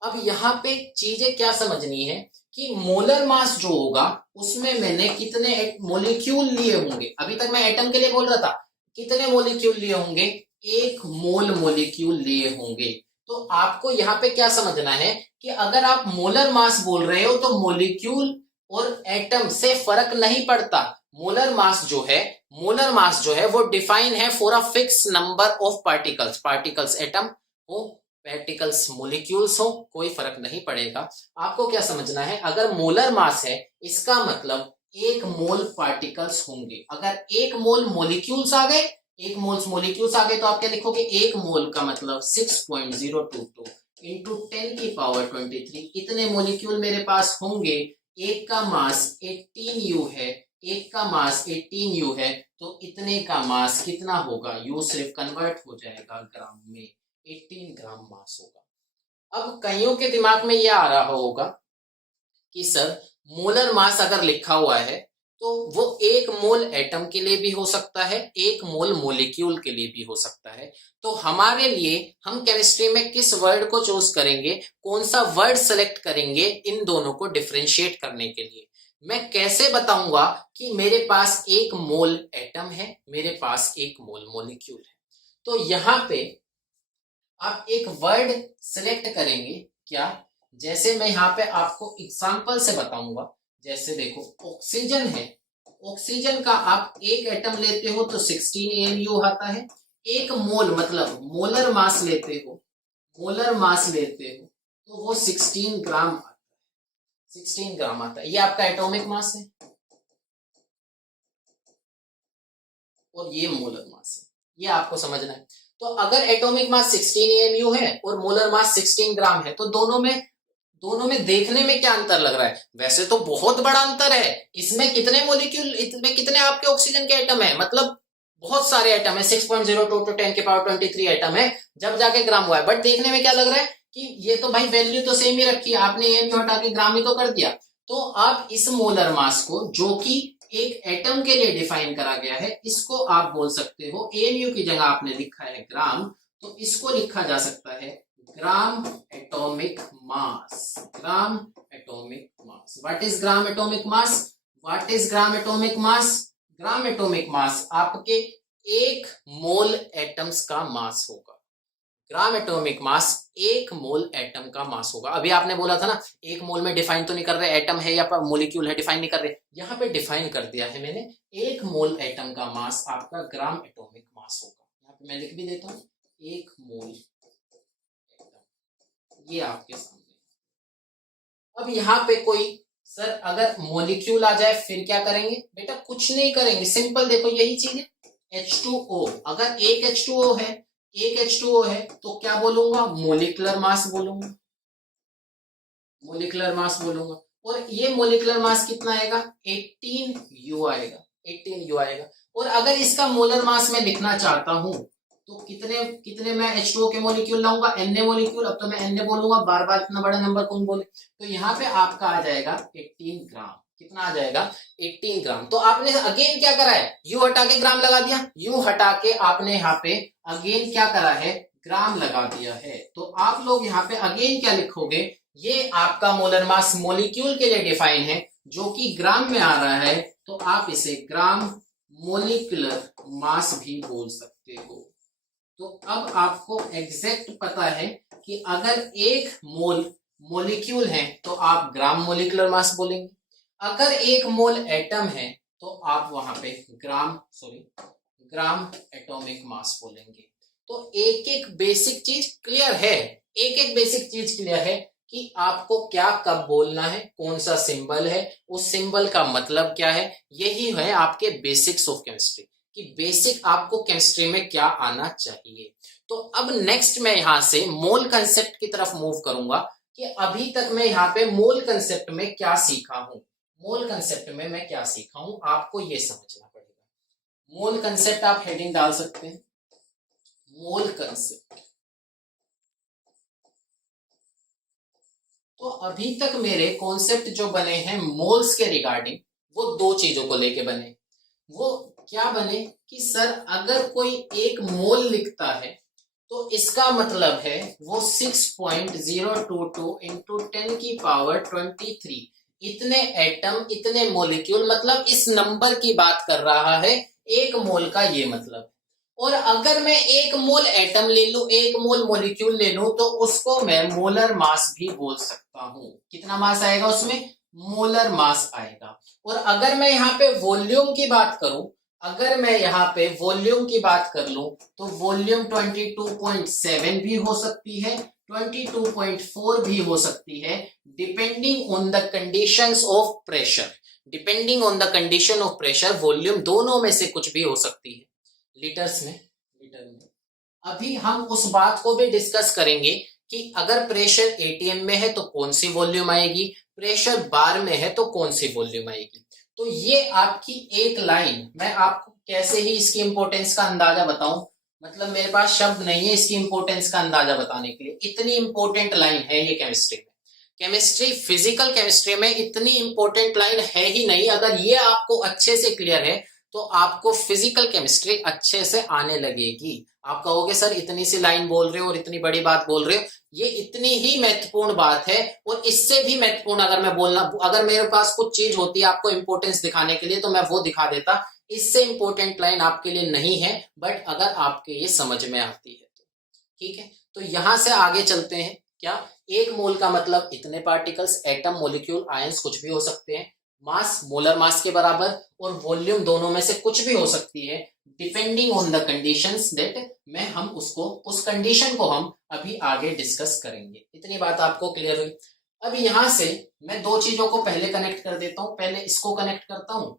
अब यहाँ पे चीजें क्या समझनी है कि मोलर मास जो होगा उसमें मैंने कितने मोलिक्यूल लिए होंगे। अभी तक मैं एटम के लिए बोल रहा था, कितने मोलिक्यूल लिए होंगे, 1 मोल मोलिक्यूल लिए होंगे। तो आपको यहाँ पे क्या समझना है कि अगर आप मोलर मास बोल रहे हो तो मोलिक्यूल और एटम से फर्क नहीं पड़ता। मोलर मास जो है, मोलर मास जो है वो डिफाइन है for a fix number of particles, particles atom हो, पार्टिकल्स मोलिक्यूल्स हो, कोई फर्क नहीं पड़ेगा। आपको क्या समझना है, अगर मोलर मास है इसका मतलब 1 मोल पार्टिकल्स होंगे। अगर 1 मोल मोलिक्यूल्स आ गए, 1 मोल्स मोलिक्यूल्स आ गए, तो आप क्या लिखोगे, 1 मोल का मतलब 6.022 इंटू 10 की पावर 23। इतने मोलिक्यूल मेरे पास होंगे। एक का मास 18U है, एक का मास 18U है, तो इतने का मास कितना होगा, यू सिर्फ कन्वर्ट हो जाएगा ग्राम में, 18 ग्राम मास होगा। अब कईयों के दिमाग में यह आ रहा होगा कि सर मोलर मास अगर लिखा हुआ है तो वो 1 मोल एटम के लिए भी हो सकता है, 1 मोल मोलिक्यूल के लिए भी हो सकता है। तो हमारे लिए हम केमिस्ट्री में किस वर्ड को चूज करेंगे, कौन सा वर्ड सेलेक्ट करेंगे इन दोनों को डिफरेंशिएट करने के लिए। मैं कैसे बताऊंगा कि मेरे पास 1 मोल एटम है, मेरे पास 1 मोल मोलिक्यूल है। तो यहां पे आप एक वर्ड सिलेक्ट करेंगे क्या, जैसे मैं यहाँ पे आपको एग्जांपल से बताऊंगा। जैसे देखो ऑक्सीजन है, ऑक्सीजन का आप एक एटम लेते हो तो 16 AMU आता है। 1 मोल मतलब मोलर मास लेते हो, मोलर मास लेते हो तो वो 16 ग्राम आता है, 16 ग्राम आता है। ये आपका एटॉमिक मास है और ये मोलर मास है, ये आपको समझना है। तो अगर एटॉमिक मास 16 AMU है और मोलर मास 16 ग्राम है, तो दोनों में देखने में क्या अंतर लग रहा है, वैसे तो बहुत बड़ा अंतर है। इसमें कितने मोलिक्यूल, इसमें कितने आपके ऑक्सीजन के एटम है, मतलब बहुत सारे एटम है, 6.02 टू 10 के पावर 23 एटम है, जब जाके ग्राम हुआ है। बट देखने में क्या लग रहा है कि ये तो भाई वैल्यू तो सेम ही रखी है, आपने AMU हटा के ग्राम ही तो कर दिया। तो आप इस मोलर मास को, जो कि एक एटम के लिए डिफाइन करा गया है, इसको आप बोल सकते हो, AMU की जगह आपने लिखा है ग्राम, तो इसको लिखा जा सकता है gram atomic mass, gram atomic mass. What is gram atomic mass, what is gram atomic mass, gram atomic mass आपके 1 मोल एटम्स का मास होगा। ग्राम एटॉमिक मास 1 मोल एटम का मास होगा। अभी आपने बोला था ना 1 मोल में डिफाइन तो नहीं कर रहे एटम है या मोलिक्यूल है, डिफाइन नहीं कर रहे, यहाँ पे डिफाइन कर दिया है मैंने, 1 मोल एटम का मास आपका ग्राम एटॉमिक मास होगा। यहाँ पे मैं लिख भी देता हूँ 1 मोल एटम, ये आपके सामने। अब यहाँ पे कोई सर अगर मोलिक्यूल आ जाए फिर क्या करेंगे? बेटा कुछ नहीं करेंगे, सिंपल देखो यही चीज है। H2O, अगर एक H2O है, एक H2O है तो क्या बोलूंगा? मोलिकुलर मास बोलूंगा, मोलिकुलर मास बोलूंगा। और ये मोलिकुलर मास कितना आएगा? 18U आएगा, 18U आएगा। और अगर इसका मोलर मास मैं लिखना चाहता हूं तो कितने कितने मैं H2O के मोलिक्यूल लाऊंगा? Na molecule. अब तो मैं Na बोलूंगा, बार बार इतना बड़ा नंबर कौन बोले। तो यहाँ पे आपका आ जाएगा 18 ग्राम। कितना आ जाएगा? 18 ग्राम। तो आपने अगेन क्या करा है? यू हटा के ग्राम लगा दिया, यू हटा के आपने यहाँ पे अगेन क्या करा है? ग्राम लगा दिया है। तो आप लोग यहाँ पे अगेन क्या लिखोगे? ये आपका मोलर मास मोलिक्यूल के लिए डिफाइन है जो कि ग्राम में आ रहा है, तो आप इसे ग्राम मोलिकुलर मास भी बोल सकते हो। तो अब आपको एग्जैक्ट पता है कि अगर एक मोल मोलिक्यूल है तो आप ग्राम मोलिकुलर मास बोलेंगे, अगर एक मोल एटम है तो आप वहां पे ग्राम एटॉमिक मास बोलेंगे। तो एक एक बेसिक चीज क्लियर है, एक एक बेसिक चीज क्लियर है कि आपको क्या कब बोलना है, कौन सा सिंबल है, उस सिंबल का मतलब क्या है। यही है आपके बेसिक्स ऑफ केमिस्ट्री कि बेसिक आपको केमिस्ट्री में क्या आना चाहिए। तो अब नेक्स्ट मैं यहां से मोल कंसेप्ट की तरफ मूव करूंगा कि अभी तक मैं यहाँ पे मोल कंसेप्ट में क्या सीखा हूं। मोल कंसेप्ट में मैं क्या सीखा हूं आपको ये समझना पड़ेगा। मोल कंसेप्ट आप हेडिंग डाल सकते हैं, मोल कंसेप्ट। तो अभी तक मेरे कॉन्सेप्ट जो बने हैं मोल्स के रिगार्डिंग, वो दो चीजों को लेके बने। वो क्या बने कि सर अगर कोई एक मोल लिखता है तो इसका मतलब है वो 6.022 इंटू 10 की पावर 23 इतने एटम, इतने मोलिक्यूल, मतलब इस नंबर की बात कर रहा है एक मोल का, ये मतलब। और अगर मैं एक मोल एटम ले लूं, एक मोल मोलिक्यूल ले लूं, तो उसको मैं मोलर मास भी बोल सकता हूं। कितना मास आएगा उसमें? मोलर मास आएगा। और अगर मैं यहाँ पे वॉल्यूम की बात करूं, अगर मैं यहाँ पे वॉल्यूम की बात कर लूं तो वॉल्यूम 22.7 भी हो सकती है, 22.4 भी हो सकती है, depending on the conditions of pressure. Depending on the condition of pressure volume दोनों में से कुछ भी हो सकती है। लीटर्स में, लीटर में। अभी हम उस बात को भी डिस्कस करेंगे कि अगर प्रेशर एटीएम में है तो कौन सी वॉल्यूम आएगी, प्रेशर बार में है तो कौन सी वॉल्यूम आएगी। तो ये आपकी एक लाइन, मैं आपको कैसे ही इसकी इंपॉर्टेंस का अंदाजा बताऊं, मतलब मेरे पास शब्द नहीं है इसकी इंपॉर्टेंस का अंदाजा बताने के लिए। इतनी इंपॉर्टेंट लाइन है ये केमिस्ट्री में। केमिस्ट्री, फिजिकल केमिस्ट्री में इतनी इंपॉर्टेंट लाइन है ही नहीं। अगर ये आपको अच्छे से क्लियर है तो आपको फिजिकल केमिस्ट्री अच्छे से आने लगेगी। आप कहोगे सर इतनी सी लाइन बोल रहे हो और इतनी बड़ी बात बोल रहे हो, ये इतनी ही महत्वपूर्ण बात है। और इससे भी महत्वपूर्ण अगर मैं बोलना, अगर मेरे पास कुछ चीज होती है आपको इंपॉर्टेंस दिखाने के लिए तो मैं वो दिखा देता। इससे इंपॉर्टेंट लाइन आपके लिए नहीं है, बट अगर आपके ये समझ में आती है तो ठीक है। तो यहां से आगे चलते हैं। क्या? एक मोल का मतलब इतने पार्टिकल्स, एटम, मोलिक्यूल, आयंस कुछ भी हो सकते हैं। मास मोलर मास के बराबर, और वॉल्यूम दोनों में से कुछ भी हो सकती है, depending on the conditions that मैं हम उसको, उस कंडीशन को हम अभी आगे डिस्कस करेंगे। इतनी बात आपको क्लियर हुई। अब यहां से मैं दो चीजों को पहले कनेक्ट कर देता हूं। पहले इसको कनेक्ट करता हूं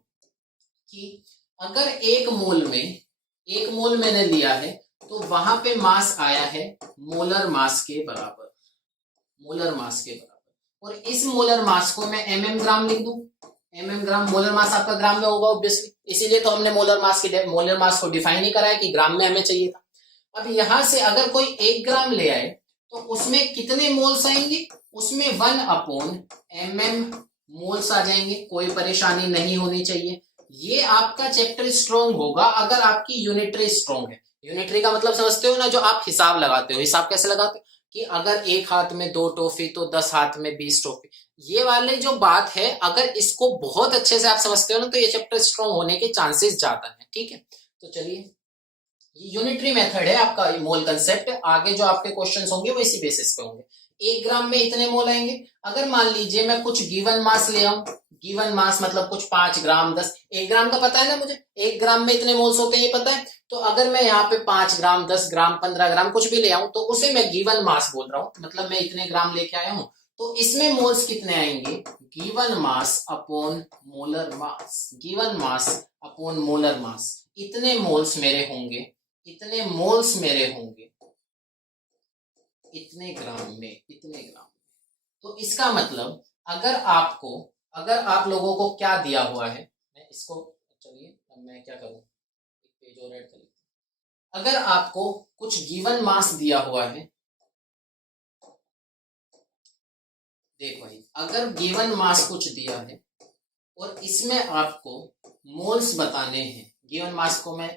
कि अगर एक मोल मैंने लिया है तो वहां पे मास आया है मोलर मास के बराबर, मोलर मास के बराबर। और इस मोलर मास को मैं mm ग्राम लिख दूं। mm ग्राम, मोलर मास आपका ग्राम में होगा ऑब्वियसली, इसीलिए तो हमने मोलर मास को डिफाइन ही करा है कि ग्राम में हमें चाहिए था। अब यहां से अगर कोई 1 ग्राम ले आए तो उसमें कितने मोल्स आएंगे? उसमें 1/mm मोल्स आ जाएंगे। कोई परेशानी नहीं होनी चाहिए। ये आपका चैप्टर स्ट्रॉन्ग होगा अगर आपकी यूनिटरी स्ट्रॉन्ग है। यूनिटरी का मतलब समझते हो ना, जो आप हिसाब लगाते हो। हिसाब कैसे लगाते हो कि अगर एक हाथ में 2 टॉफी तो 10 हाथ में 20 टॉफी। ये वाली जो बात है, अगर इसको बहुत अच्छे से आप समझते हो ना तो ये चैप्टर स्ट्रॉन्ग होने के चांसेस ज्यादा है। ठीक है, तो चलिए, ये यूनिटरी मेथड है आपका मोल कंसेप्ट। आगे जो आपके क्वेश्चंस होंगे वो इसी बेसिस पे होंगे। 1 ग्राम में इतने मोल आएंगे। अगर मान लीजिए मैं कुछ गिवन मास ले आऊं, गिवन मास मतलब कुछ 5 ग्राम 10, 1 ग्राम का पता है ना मुझे, 1 ग्राम में इतने मोल्स होते हैं ये पता है। तो अगर मैं यहाँ पे 5 ग्राम 10 ग्राम 15 ग्राम कुछ भी ले आऊं तो उसे मैं गिवन मास बोल रहा हूं, मतलब मैं इतने ग्राम लेके आया हूं तो इसमें मोल्स कितने आएंगे, given mass upon molar mass, given mass upon molar mass, इतने मोल्स मेरे होंगे, इतने मोल्स मेरे होंगे इतने ग्राम में, इतने ग्राम। तो इसका मतलब अगर आप लोगों को क्या दिया हुआ है, मैं इसको, चलिए अब मैं क्या करूं, एक पेज और ऐड कर लेता हूं। अगर आपको कुछ गिवन मास दिया हुआ है, देख भाई, अगर गिवन मास कुछ दिया है और इसमें आपको मोल्स बताने हैं, गिवन मास को मैं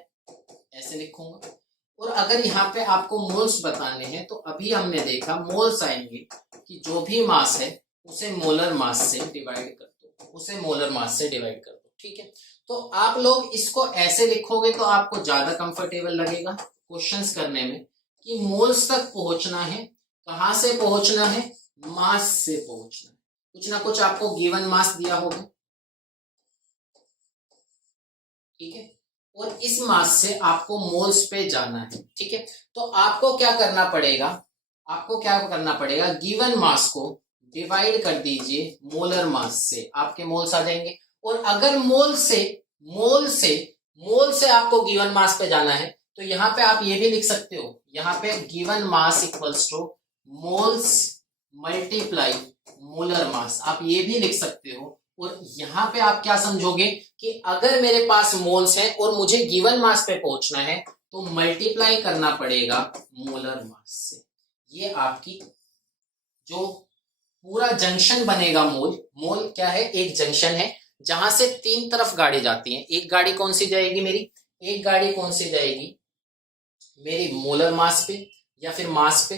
ऐसे लिखूंगा, और अगर यहाँ पे आपको मोल्स बताने हैं तो अभी हमने देखा मोल्स आएंगे कि जो भी मास है उसे मोलर मास से डिवाइड कर दो, उसे मोलर मास से डिवाइड कर दो, ठीक है। तो आप लोग इसको ऐसे लिखोगे तो आपको ज्यादा कंफर्टेबल लगेगा क्वेश्चंस करने में, कि मोल्स तक पहुंचना है, कहां से पहुंचना है, मास से पहुंचना है। कुछ ना कुछ आपको गिवन मास दिया होगा, ठीक है, और इस मास से आपको मोल्स पे जाना है, ठीक है। तो आपको क्या करना पड़ेगा, आपको क्या करना पड़ेगा, गिवन मास को डिवाइड कर दीजिए मोलर मास से, आपके मोल्स आ जाएंगे। और अगर मोल से आपको गिवन मास पे जाना है तो यहाँ पे आप ये भी लिख सकते हो, यहाँ पे given mass equals two moles multiply molar mass, आप ये भी लिख सकते हो। और यहाँ पे आप क्या समझोगे कि अगर मेरे पास मोल्स हैं और मुझे गिवन मास पे पहुंचना है तो मल्टीप्लाई करना पड़ेगा मोलर मास से। ये आपकी जो पूरा जंक्शन बनेगा, मोल क्या है, एक जंक्शन है जहां से तीन तरफ गाड़ी जाती है। एक गाड़ी कौन सी जाएगी मेरी, एक गाड़ी कौन सी जाएगी मेरी मोलर मास पे या फिर मास पे,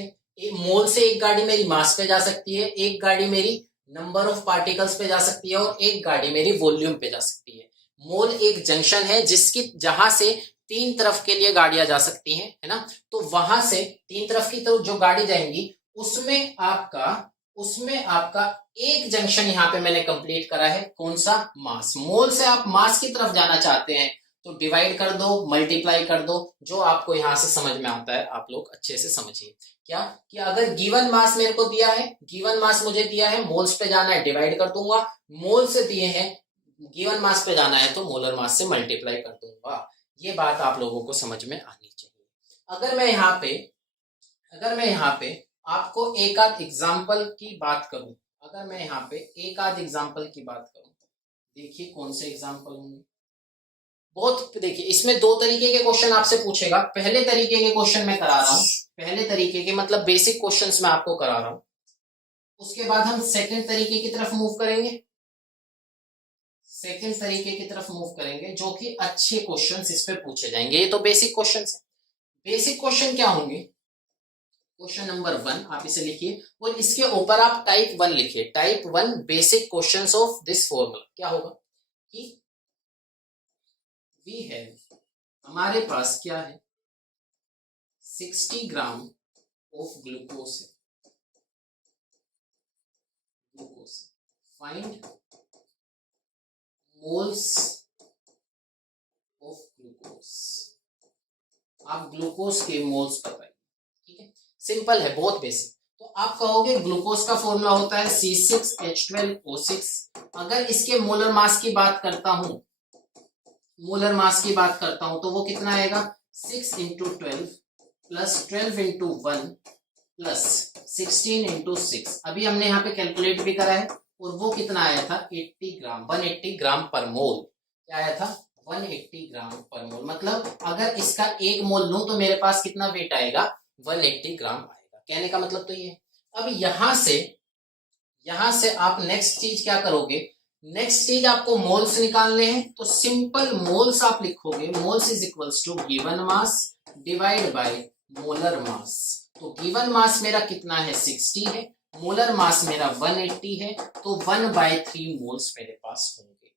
मोल से एक गाड़ी मेरी मास पे जा सकती है, एक गाड़ी मेरी नंबर ऑफ पार्टिकल्स पे जा सकती है और एक गाड़ी मेरी वॉल्यूम पे जा सकती है। मोल एक जंक्शन है जहां से तीन तरफ के लिए गाड़ियां जा सकती हैं, है ना। तो वहां से तीन तरफ की तरफ जो गाड़ी जाएंगी उसमें आपका एक जंक्शन यहाँ पे मैंने कंप्लीट करा है, कौन सा, मास। मोल से आप मास की तरफ जाना चाहते हैं तो डिवाइड कर दो, मल्टीप्लाई कर दो, जो आपको यहां से समझ में आता है आप लोग अच्छे से समझिए। क्या कि अगर गिवन मास मेरे को दिया है, गिवन मास मुझे दिया है, मोल्स पे जाना है डिवाइड कर दूंगा, मोल से दिए हैं गिवन मास पे जाना है तो मोलर मास से मल्टीप्लाई कर दूंगा। ये बात आप लोगों को समझ में आनी चाहिए। अगर मैं यहाँ पे आपको एक आध एग्जाम्पल की बात करूं, अगर मैं यहाँ पे एक आध एग्जाम्पल की बात करूं, देखिए कौन से एग्जाम्पल होंगे। बहुत देखिए, इसमें दो तरीके के क्वेश्चन आपसे पूछेगा। पहले तरीके के क्वेश्चन मैं करा रहा हूं, पहले तरीके के मतलब बेसिक क्वेश्चंस मैं आपको करा रहा हूं, उसके बाद हम सेकंड तरीके की तरफ मूव करेंगे, सेकंड तरीके की तरफ मूव करेंगे जो कि अच्छे क्वेश्चंस इस पे पूछे जाएंगे। ये तो बेसिक क्वेश्चंस है। बेसिक क्वेश्चन क्या होंगे, क्वेश्चन नंबर 1 आप इसे लिखिए और इसके ऊपर आप टाइप 1 लिखिए, type 1 basic questions of this formula. क्या होगा कि वी हैव, हमारे पास क्या है, 60 ग्राम ऑफ ग्लूकोज है, फाइंड मोल्स ऑफ ग्लूकोज। आप ग्लूकोज के मोल्स बताइए, ठीक है, सिंपल है, बहुत बेसिक। तो आप कहोगे ग्लूकोज का फॉर्मूला होता है C6H12O6। अगर इसके मोलर मास की बात करता हूं, मोलर मास की बात करता हूं तो वो कितना आएगा, 6 into 12 plus 12 into 1 plus 16 into 6। अभी हमने यहाँ पे कैलकुलेट भी करा है और वो कितना आया था, 80 ग्राम, 180 ग्राम पर मोल। क्या आया था, 180 ग्राम पर मोल। मतलब अगर इसका एक मोल लूं तो मेरे पास कितना वेट आएगा, 180 ग्राम आएगा। कहने का मतलब तो ये है। अब यहां से आप नेक्स्ट चीज क्या करोगे, नेक्स्ट चीज आपको मोल्स निकालने हैं तो सिंपल मोल्स आप लिखोगे, moles is equals to given mass divide by molar mass. तो गिवन मास मेरा कितना है, 60 है, मोलर मास मेरा 180 है, तो 1/3 मोल्स मेरे पास होंगे।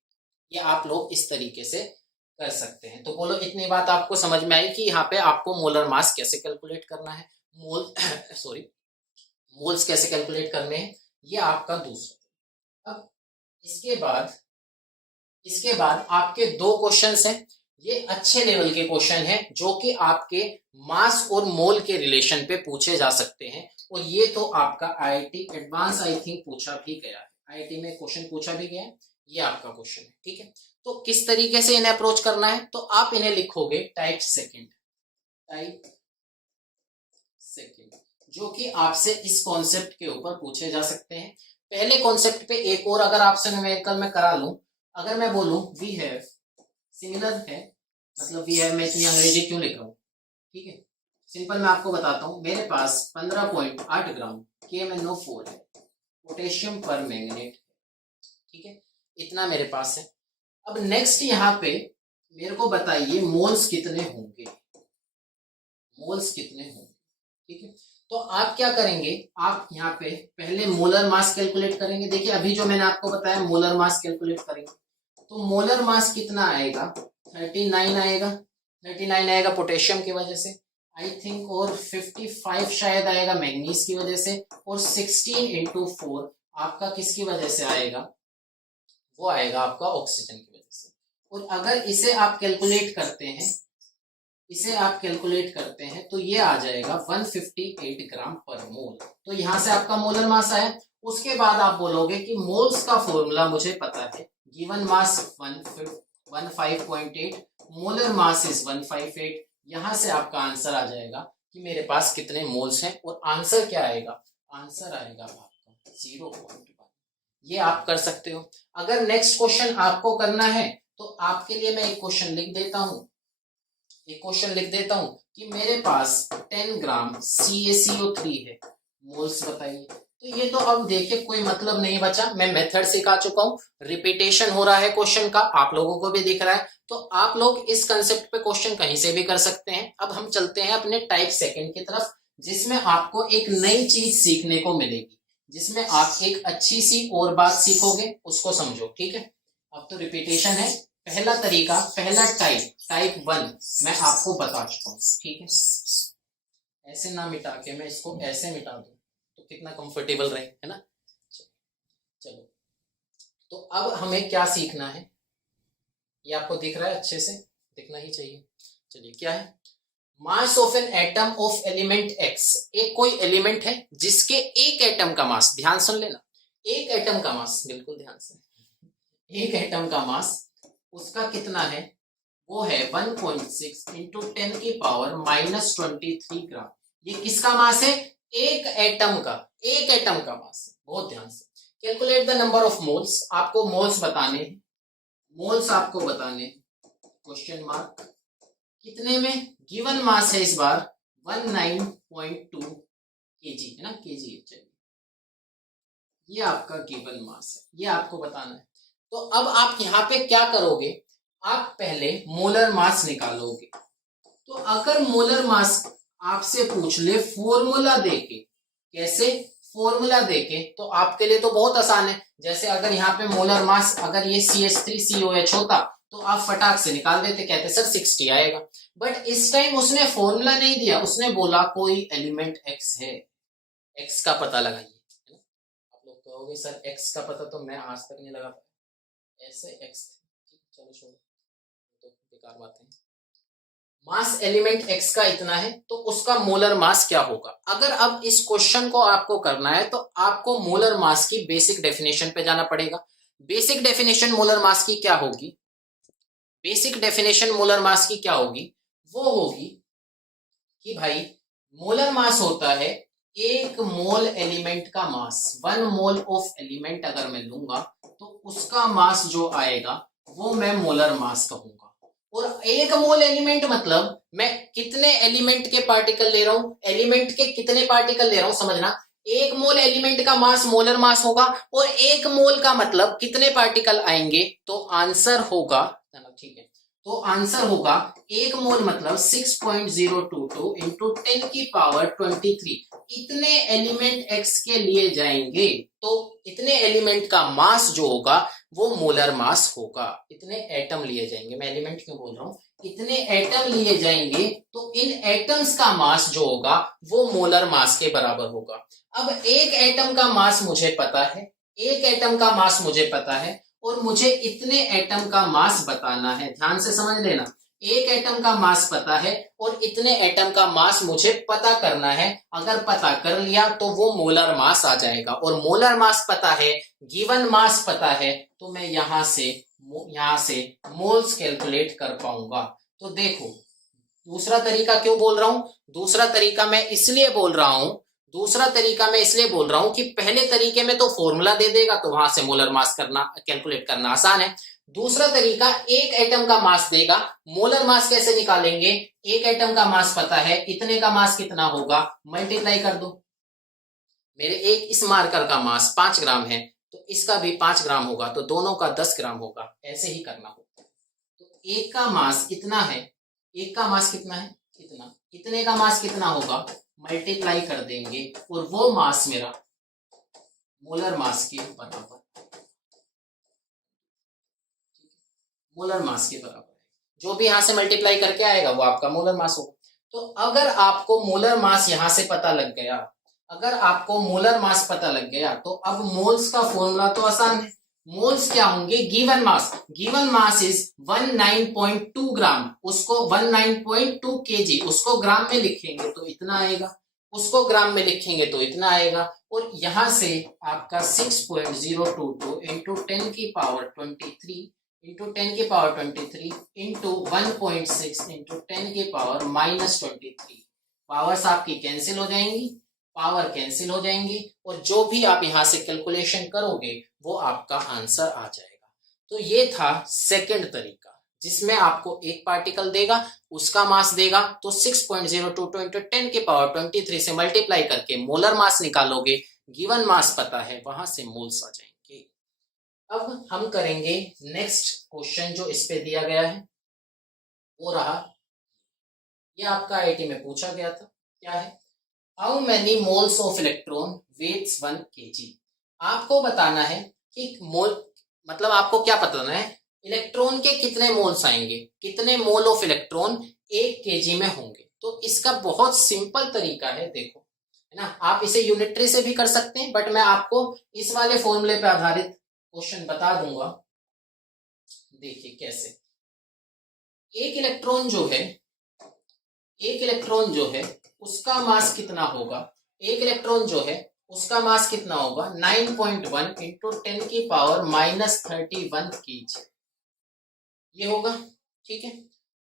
ये आप लोग इस तरीके से कर सकते हैं। तो बोलो इतनी बात आपको समझ में आई कि यहाँ पे आपको मोलर मास कैसे कैलकुलेट करना है, मोल्स कैसे कैलकुलेट करने हैं, ये आपका दूसरा। अब इसके बाद आपके दो क्वेश्चंस हैं। ये अच्छे लेवल के क्वेश्चन हैं जो कि आपके मास और मोल के रिलेशन पे पूछे जा सकते हैं। और ये तो आपका आईआईटी एडवांस आई थिंक पूछा भी गया है, आईआईटी में क्वेश्चन पूछा भी गया है, ये आपका क्वेश्चन है। ठीक है, तो किस तरीके से इन्हें अप्रोच करना है, तो आप इन्हें लिखोगे टाइप सेकंड, जो कि आपसे इस कॉन्सेप्ट के ऊपर पूछे जा सकते हैं। पहले कॉन्सेप्ट पे एक और अगर आपसे न्यूमेरिकल में करा लूं, अगर मैं बोलूं वी हैव, सिमिलर है मतलब वी हैव, मैं इतनी अंग्रेजी क्यों लिख रहा हूं, ठीक है, सिंपल मैं आपको बताता हूं। मेरे पास 15.8 ग्राम KMnO4 है, पोटेशियम पर मैंगनेट, ठीक है, इतना मेरे पास है। अब नेक्स्ट यहाँ पे मेरे को बताइए मोल्स कितने होंगे, मोल्स कितने होंगे, ठीक है। तो आप क्या करेंगे, आप यहाँ पे पहले मोलर मास कैलकुलेट करेंगे। देखिए अभी जो मैंने आपको बताया मोलर मास कैलकुलेट करेंगे, तो मोलर मास कितना आएगा, 39 आएगा, 39 आएगा पोटेशियम की वजह से आई थिंक, और 55 शायद आएगा मैग्नीज की वजह से, और 16 इंटू 4 आपका किसकी वजह से आएगा, वो आएगा आपका ऑक्सीजन की वजह से। और अगर इसे आप कैलकुलेट करते हैं, इसे आप कैलकुलेट करते हैं तो ये आ जाएगा 158 ग्राम पर मोल। तो यहां से आपका मोलर मास आया। उसके बाद आप बोलोगे कि मोल्स का फॉर्मूला मुझे पता है, given mass 15.8, molar mass is 158। यहां से आपका आंसर आ जाएगा कि मेरे पास कितने मोल्स हैं, और आंसर क्या आएगा, आंसर आएगा आपका 0.1। ये आप कर सकते हो। अगर नेक्स्ट क्वेश्चन आपको करना है तो आपके लिए मैं एक क्वेश्चन लिख देता हूं, एक क्वेश्चन लिख देता हूं कि मेरे पास 10 ग्राम CaCO3 है, मोल्स बताइए। तो ये तो अब देखिए कोई मतलब नहीं बचा, मैं मेथड सिखा चुका हूं, रिपीटेशन हो रहा है क्वेश्चन का, आप लोगों को भी दिख रहा है, तो आप लोग इस कंसेप्ट पे क्वेश्चन कहीं से भी कर सकते हैं। अब हम चलते हैं अपने टाइप सेकंड की तरफ, जिसमें आपको एक नई चीज सीखने को मिलेगी, जिसमें आप एक अच्छी सी और बात सीखोगे, उसको समझो, ठीक है। अब तो रिपीटेशन है। पहला तरीका, पहला टाइप 1 मैं आपको बता चुका हूं, ठीक है। ऐसे ना मिटा के मैं इसको ऐसे मिटा दूं तो कितना कंफर्टेबल रहे, है ना। चलो, तो अब हमें क्या सीखना है, ये आपको दिख रहा है, अच्छे से दिखना ही चाहिए। चलिए क्या है, mass of an atom of element x. एक कोई एलिमेंट है जिसके एक एटम का मास, ध्यान सुन लेना, एक एटम का मास, बिल्कुल ध्यान से, एक एटम का मास उसका कितना है, वो है 1.6 इंटू 10 की पावर -23 ग्राम। ये किसका मास है, एक एटम का, एक एटम का मास है। बहुत ध्यान से calculate the number of moles, आपको मोल्स बताने हैं, मोल्स आपको बताने, क्वेश्चन मार्क, कितने में, गिवन मास है इस बार 19.2 kg है ना, kg, चलिए ये आपका गिवन मास है, ये आपको बताना है। तो अब आप यहाँ पे क्या करोगे, आप पहले मोलर मास निकालोगे। तो अगर मोलर मास आपसे पूछ ले फॉर्मूला देके, कैसे, फॉर्मूला देके, तो आपके लिए तो बहुत आसान है। जैसे अगर यहाँ पे मोलर मास, अगर ये CH3COH होता तो आप फटाक से निकाल देते, कहते सर 60 आएगा। बट इस टाइम उसने फॉर्मूला नहीं दिया, उसने बोला कोई एलिमेंट x है, x का पता लगाइए। आप लोग कहोगे सर x का पता तो मैं आज तक नहीं लगा पाया, ऐसे x, चलो छोड़ो, तो बेकार बात है। मास एलिमेंट x का इतना है, तो उसका मोलर मास क्या होगा। अगर अब इस क्वेश्चन को आपको करना है तो आपको मोलर मास की बेसिक डेफिनेशन पे जाना पड़ेगा। बेसिक डेफिनेशन मोलर मास की क्या होगी, बेसिक डेफिनेशन मोलर मास की क्या होगी, वो होगी कि भाई मोलर मास होता है एक मोल एलिमेंट का मास, 1 मोल ऑफ एलिमेंट अगर मैं लूंगा तो उसका मास जो आएगा वो मैं मोलर मास कहूंगा। और एक मोल एलिमेंट मतलब मैं कितने एलिमेंट के पार्टिकल ले रहा हूं, एलिमेंट के कितने पार्टिकल ले रहा हूं, समझना। एक मोल एलिमेंट का मास मोलर मास होगा, और एक मोल का मतलब कितने पार्टिकल आएंगे, तो आंसर होगा, ठीक है, तो आंसर होगा एक मोल मतलब 6.022 इंटू 10 की पावर 23। इतने एलिमेंट x के लिए जाएंगे, तो इतने एलिमेंट का मास जो होगा वो मोलर मास होगा। इतने एटम लिए जाएंगे, मैं एलिमेंट क्यों बोल रहा हूं, इतने एटम लिए जाएंगे, तो इन एटम्स का मास जो होगा वो मोलर मास के बराबर होगा। अब एक एटम का मास मुझे पता है, एक एटम का मास मुझे पता है, और मुझे इतने एटम का मास बताना है, ध्यान से समझ लेना, एक एटम का मास पता है और इतने एटम का मास मुझे पता करना है। अगर पता कर लिया तो वो मोलर मास आ जाएगा, और मोलर मास पता है, गिवन मास पता है, तो मैं यहां से मोल्स कैलकुलेट कर पाऊंगा। तो देखो दूसरा तरीका क्यों बोल रहा हूं, दूसरा तरीका मैं इसलिए बोल रहा हूं कि पहले तरीके में तो फॉर्मूला दे देगा तो वहां से मोलर मास कैलकुलेट करना आसान है। दूसरा तरीका एक एटम का मास देगा, मोलर मास कैसे निकालेंगे, एक एटम का मास पता है, इतने का मास कितना होगा, मल्टीप्लाई कर दो। मेरे एक इस मार्कर का मास 5 ग्राम है तो इसका भी 5 ग्राम होगा, तो दोनों का 10 ग्राम होगा, ऐसे ही करना होगा। तो एक का मास इतना है, एक का मास कितना है, इतना, इतने का मास कितना होगा, मल्टीप्लाई कर देंगे और वो मास मेरा मोलर मास के बराबर, मोलर मास के बराबर है। जो भी यहां से मल्टीप्लाई करके आएगा वो आपका मोलर मास होगा। तो अगर आपको मोलर मास यहां से पता लग गया, अगर आपको मोलर मास पता लग गया तो अब मोल्स का फॉर्मूला तो आसान है। मोल्स क्या होंगे, गिवन मास इज 19.2 ग्राम, उसको 19.2 केजी, उसको ग्राम में लिखेंगे तो इतना आएगा, उसको ग्राम में लिखेंगे तो इतना आएगा, और यहां से आपका 6.022 इंटू 10 की पावर 23 इंटू 10 की पावर 23 इंटू 1.6 इंटू 10 की पावर -23, पावर्स आपकी कैंसिल हो जाएंगी, पावर कैंसिल हो जाएंगी, और जो भी आप यहां से कैलकुलेशन करोगे वो आपका आंसर आ जाएगा। तो ये था सेकंड तरीका, जिसमें आपको एक पार्टिकल देगा, उसका मास देगा, तो 6.022 इंटू 10 की पावर 23 से मल्टीप्लाई करके मोलर मास निकालोगे, गिवन मास पता है, वहां से मोल्स आ जाएंगे। अब हम करेंगे नेक्स्ट क्वेश्चन जो इस पे दिया गया है, वो रहा, ये आपका आईआईटी में पूछा गया था, क्या है, how many moles of electron weighs 1 kg। आपको बताना है कि मोल मतलब आपको क्या बताना है, इलेक्ट्रॉन के कितने मोल्स आएंगे, कितने मोल ऑफ इलेक्ट्रॉन 1 kg में होंगे। तो इसका बहुत सिंपल तरीका है, देखो है ना, आप इसे यूनिटरी से भी कर सकते हैं, बट मैं आपको इस वाले फॉर्मूले पे आधारित क्वेश्चन बता दूंगा। देखिए कैसे, एक इलेक्ट्रॉन जो है उसका मास कितना होगा, एक इलेक्ट्रॉन जो है उसका मास कितना होगा 9.1 इंटू 10 की पावर -31 केजी, ये होगा, ठीक है।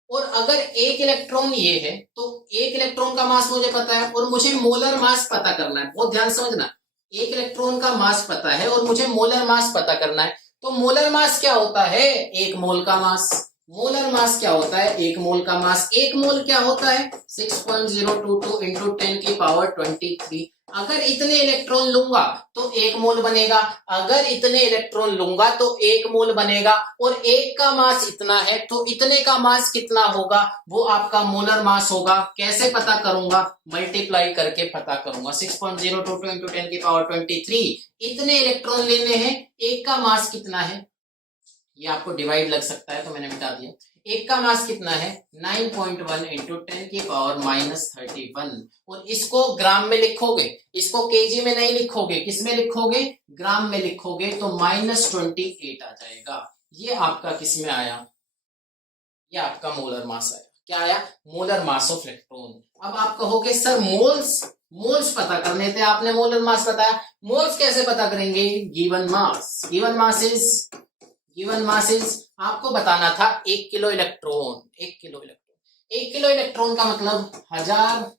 और अगर एक इलेक्ट्रॉन ये है तो एक इलेक्ट्रॉन का मास मुझे पता है और मुझे मोलर मास पता करना है, बहुत ध्यान समझना, एक इलेक्ट्रॉन का मास पता है और मुझे मोलर मास पता करना है। तो मोलर मास क्या होता है, एक मोल का मास, मोलर मास क्या होता है, एक मोल का मास, एक मोल क्या होता है 6.022 इंटू 10 की पावर 23। अगर इतने इलेक्ट्रॉन लूंगा तो एक मोल बनेगा, अगर इतने इलेक्ट्रॉन लूंगा तो एक मोल बनेगा, और एक का मास इतना है तो इतने का मास कितना होगा, वो आपका मोलर मास होगा। कैसे पता करूंगा, मल्टीप्लाई करके पता करूंगा, 6.022 इंटू 10 की पावर 23, इतने इलेक्ट्रॉन लेने हैं, एक का मास कितना है, ये आपको डिवाइड लग सकता है तो मैंने मिटा दिया, एक का मास कितना है 9.1 इंटू 10 की पावर -31, और इसको ग्राम में लिखोगे, इसको केजी में नहीं लिखोगे, किस में लिखोगे, ग्राम में लिखोगे, तो -28 आ जाएगा। ये आपका किस में आया, ये आपका मोलर मास आया, क्या आया, मोलर मास ऑफ इलेक्ट्रॉन। अब आप कहोगे सर मोल्स पता करने थे, आपने मोलर मास बताया, मोल्स कैसे पता करेंगे, गिवन मास इज आपको बताना था 1 किलो इलेक्ट्रॉन, 1 किलो इलेक्ट्रॉन का मतलब 1000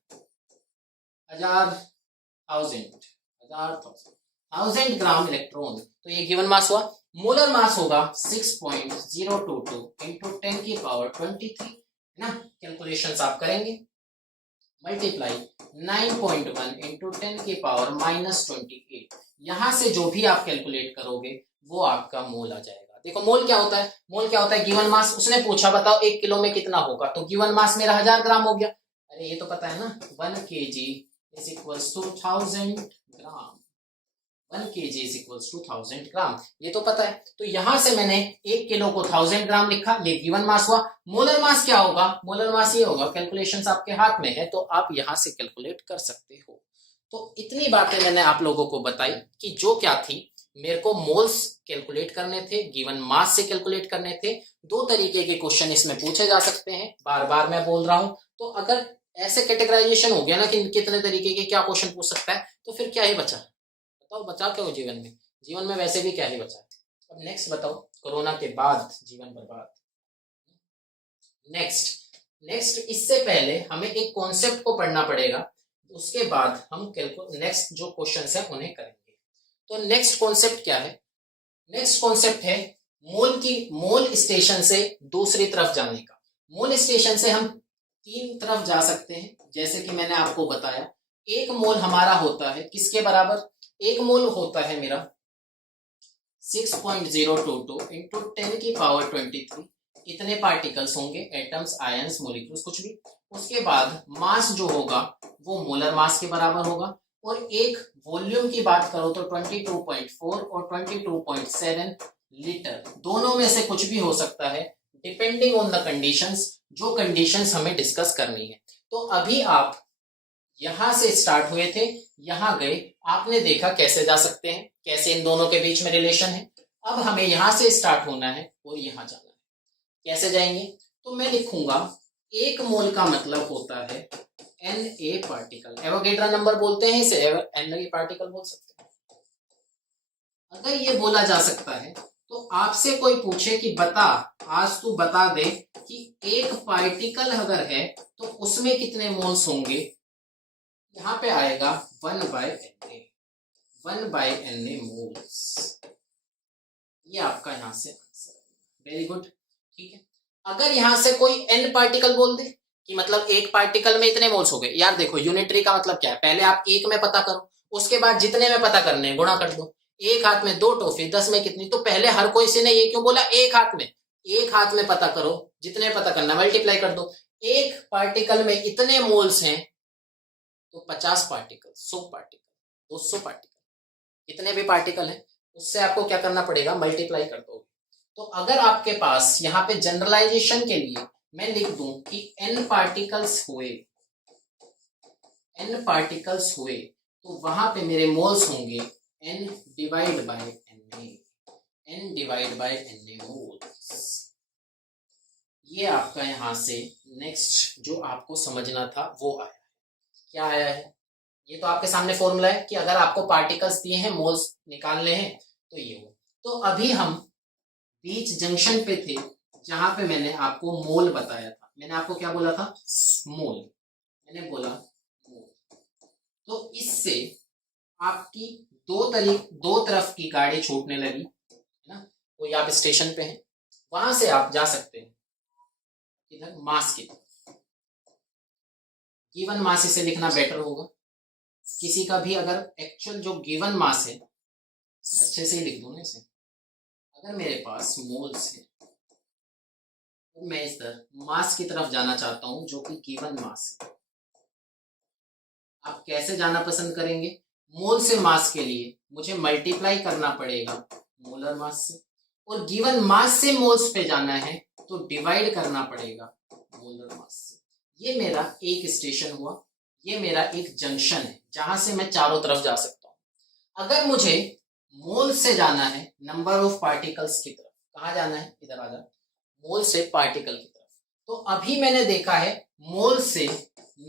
ग्राम इलेक्ट्रॉन, तो ये गिवन मास हुआ। मोलर मास होगा 6.022 इंटू 10 की पावर 23, है ना, कैलकुलेशंस आप करेंगे, मल्टीप्लाई 9.1 इंटू 10 की पावर -28, यहां से जो भी आप कैलकुलेट करोगे वो आपका मोल आ जाएगा। देखो मोल क्या होता है, गिवन मास, उसने पूछा बताओ 1 किलो में कितना होगा, तो गिवन मास मेरा 1000 ग्राम हो गया, अरे ये तो पता है ना, 1 kg is equals to 1000 gram, 1 kg is equals to 1000 gram, ये तो पता है। तो यहां से मैंने 1 किलो को 1000 ग्राम लिखा, ये गिवन मास हुआ। मोलर मास क्या होगा, मोलर मास ये होगा, कैलकुलेशंस आपके हाथ में है तो आप यहां से कैलकुलेट कर सकते हो। तो इतनी बातें मैंने आप लोगों को बताई कि जो क्या थी, मेरे को मोल्स कैलकुलेट करने थे, गिवन मास से कैलकुलेट करने थे, दो तरीके के क्वेश्चन इसमें पूछे जा सकते हैं, बार बार मैं बोल रहा हूं। तो अगर ऐसे कैटेगराइजेशन हो गया ना कि कितने तरीके के क्या क्वेश्चन पूछ सकता है, तो फिर क्या ही बचा? बताओ बचा क्या हो जीवन में? जीवन में वैसे भी क्या ही बचा? अब नेक्स्ट बताओ, कोरोना के बाद जीवन बर्बाद। नेक्स्ट इससे पहले हमें एक कॉन्सेप्ट को पढ़ना पड़ेगा, उसके बाद हम नेक्स्ट जो क्वेश्चंस हैं उन्हें करेंगे। तो नेक्स्ट कॉन्सेप्ट क्या है? नेक्स्ट कॉन्सेप्ट है मोल स्टेशन से दूसरी तरफ जाने का। मोल स्टेशन से हम तीन तरफ जा सकते हैं, जैसे कि मैंने आपको बताया। एक मोल हमारा होता है किसके बराबर? एक मोल होता है मेरा 6.022 इंटू 10 की पावर 23। इतने पार्टिकल्स होंगे, एटम्स, आयंस, मॉलिक्यूल्स, कुछ भी। उसके बाद मास जो होगा वो मोलर मास के बराबर होगा। और एक वॉल्यूम की बात करो तो 22.4 और 22.7 लीटर। दोनों में से कुछ भी हो सकता है डिपेंडिंग ऑन द कंडीशंस, जो कंडीशंस हमें डिस्कस करनी है। तो अभी आप यहां से स्टार्ट हुए थे, यहां गए, आपने देखा कैसे जा सकते हैं, कैसे इन दोनों के बीच में रिलेशन है। अब हमें यहां से स्टार्ट होना है और यहां जाना है। कैसे जाएंगे? तो मैं लिखूंगा एक मोल का मतलब होता है Na पार्टिकल। एवोगेड्रा नंबर बोलते हैं इसे, Na पार्टिकल बोल सकते हैं। अगर ये बोला जा सकता है तो आपसे कोई पूछे कि बता, आज तू बता दे कि एक पार्टिकल अगर है तो उसमें कितने मोल्स होंगे, यहाँ पे आएगा 1/Na मोल्स। ये आपका यहां से आंसर है। वेरी गुड, ठीक है। अगर यहां से कोई n पार्टिकल बोल दे कि मतलब एक पार्टिकल में इतने मोल्स हो गए, यार देखो यूनिटरी का मतलब क्या है, पहले आप एक में पता करो, उसके बाद जितने में पता करने हैं गुणा कर दो। एक हाथ में 2 टॉफी, 10 में कितनी? तो पहले हर कोई से ने ये क्यों बोला एक हाथ में? एक हाथ में पता करो, जितने पता करना मल्टीप्लाई कर दो। एक पार्टिकल में इतने मोल्स हैं तो 50 पार्टिकल, 100 पार्टिकल, 200 पार्टिकल, इतने भी पार्टिकल हैं उससे आपको क्या करना पड़ेगा, मल्टीप्लाई कर दो। तो अगर आपके पास यहाँ पे जनरलाइजेशन के लिए मैं लिख दूं कि n पार्टिकल्स हुए तो वहां पे मेरे मोल्स होंगे n divide by Na moles. ये आपका यहां से नेक्स्ट जो आपको समझना था वो आया है। क्या आया है? ये तो आपके सामने फॉर्मूला है कि अगर आपको पार्टिकल्स दिए हैं, मोल्स निकालने हैं तो ये हो। तो अभी हम बीच जंक्शन पे थे जहां पे मैंने आपको मोल बताया था। मैंने आपको क्या बोला था? मोल। मैंने बोला मोल। तो इससे आपकी दो तरफ की गाड़ी छूटने लगी है ना। कोई आप स्टेशन पे हैं, वहां से आप जा सकते हैं इधर मास की तरफ। गिवन मास इसे लिखना बेटर होगा। किसी का भी अगर एक्चुअल जो गिवन मास है, अच्छे से ही लिख दो ना इसे। अगर मेरे पास मोल्स है तो मैं इधर मास की तरफ जाना चाहता हूं जो कि गिवन मास है। आप कैसे जाना पसंद करेंगे? मोल से मास के लिए मुझे मल्टीप्लाई करना पड़ेगा मोलर मास से, और गिवन मास से मोल्स पे जाना है तो डिवाइड करना पड़ेगा मोलर मास से। ये मेरा एक स्टेशन हुआ, ये मेरा एक जंक्शन है जहां से मैं चारों तरफ जा सकता हूं। अगर मुझे मोल से जाना है नंबर ऑफ पार्टिकल्स की तरफ, कहाँ जाना है? इधर आ जा, मोल से पार्टिकल की तरफ। तो अभी मैंने देखा है मोल से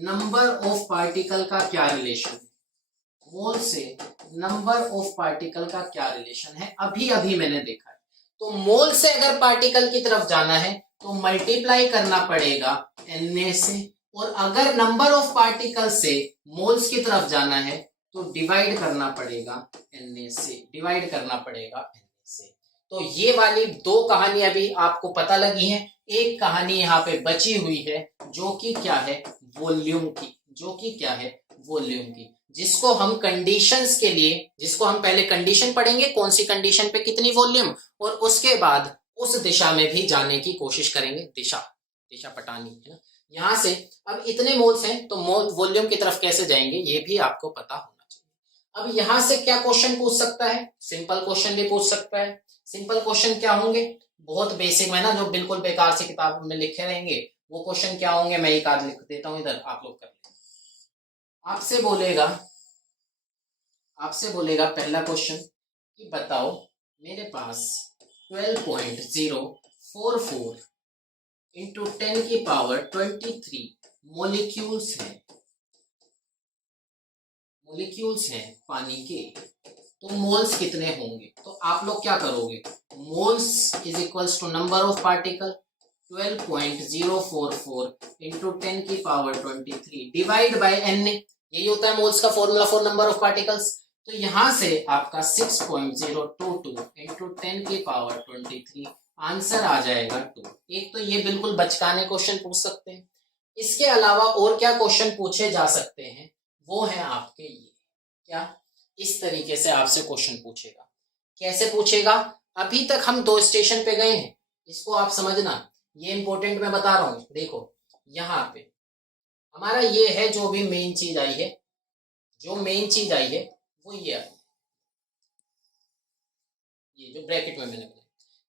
नंबर ऑफ पार्टिकल का क्या रिलेशन है, मोल से नंबर ऑफ पार्टिकल का क्या रिलेशन है, अभी मैंने देखा है। तो मोल से अगर पार्टिकल की तरफ जाना है तो मल्टीप्लाई करना पड़ेगा Na से, और अगर नंबर ऑफ पार्टिकल से मोल्स की तरफ जाना है तो डिवाइड करना पड़ेगा Na से। तो ये वाली दो कहानी अभी आपको पता लगी हैं। एक कहानी यहाँ पे बची हुई है जो कि क्या है, वॉल्यूम की, जिसको हम कंडीशंस के लिए, जिसको हम पहले कंडीशन पढ़ेंगे, कौन सी कंडीशन पे कितनी वॉल्यूम, और उसके बाद उस दिशा में भी जाने की कोशिश करेंगे। दिशा पटानी है ना। यहाँ से अब इतने मोल्स हैं तो मोल वॉल्यूम की तरफ कैसे जाएंगे ये भी आपको पता होना चाहिए। अब यहाँ से क्या क्वेश्चन पूछ सकता है? सिंपल क्वेश्चन भी पूछ सकता है। सिंपल क्वेश्चन क्या होंगे? बहुत बेसिक में ना, जो बिल्कुल बेकार से किताब में लिखे रहेंगे वो क्वेश्चन क्या होंगे, मैं एक आध लिख देता हूं इधर, आप लोग कर लें। आपसे बोलेगा पहला क्वेश्चन कि बताओ मेरे पास 12.04 44 इंटू 10 की पावर 23 मोलिक्यूल्स हैं पानी के, तो मोल्स कितने होंगे? तो आप लोग क्या करोगे, moles is equals to number of particle 12.044 into 10 की पावर 23 डिवाइड बाय एन, यही होता है मोल्स का formula for number of particles. तो यहां से आपका 6.022 इंटू 10 की पावर 23 आंसर आ जाएगा 2। एक तो ये बिल्कुल बचकाने क्वेश्चन पूछ सकते हैं। इसके अलावा और क्या क्वेश्चन पूछे जा सकते हैं, वो है आपके ये, क्या इस तरीके से आपसे क्वेश्चन पूछेगा। कैसे पूछेगा, अभी तक हम 2 स्टेशन पे गए हैं, इसको आप समझना, ये इंपॉर्टेंट मैं बता रहा हूं। देखो यहाँ पे हमारा ये है, जो भी मेन चीज आई है, जो मेन चीज आई है वो ये आई, ये जो ब्रैकेट में मैंने बनाया,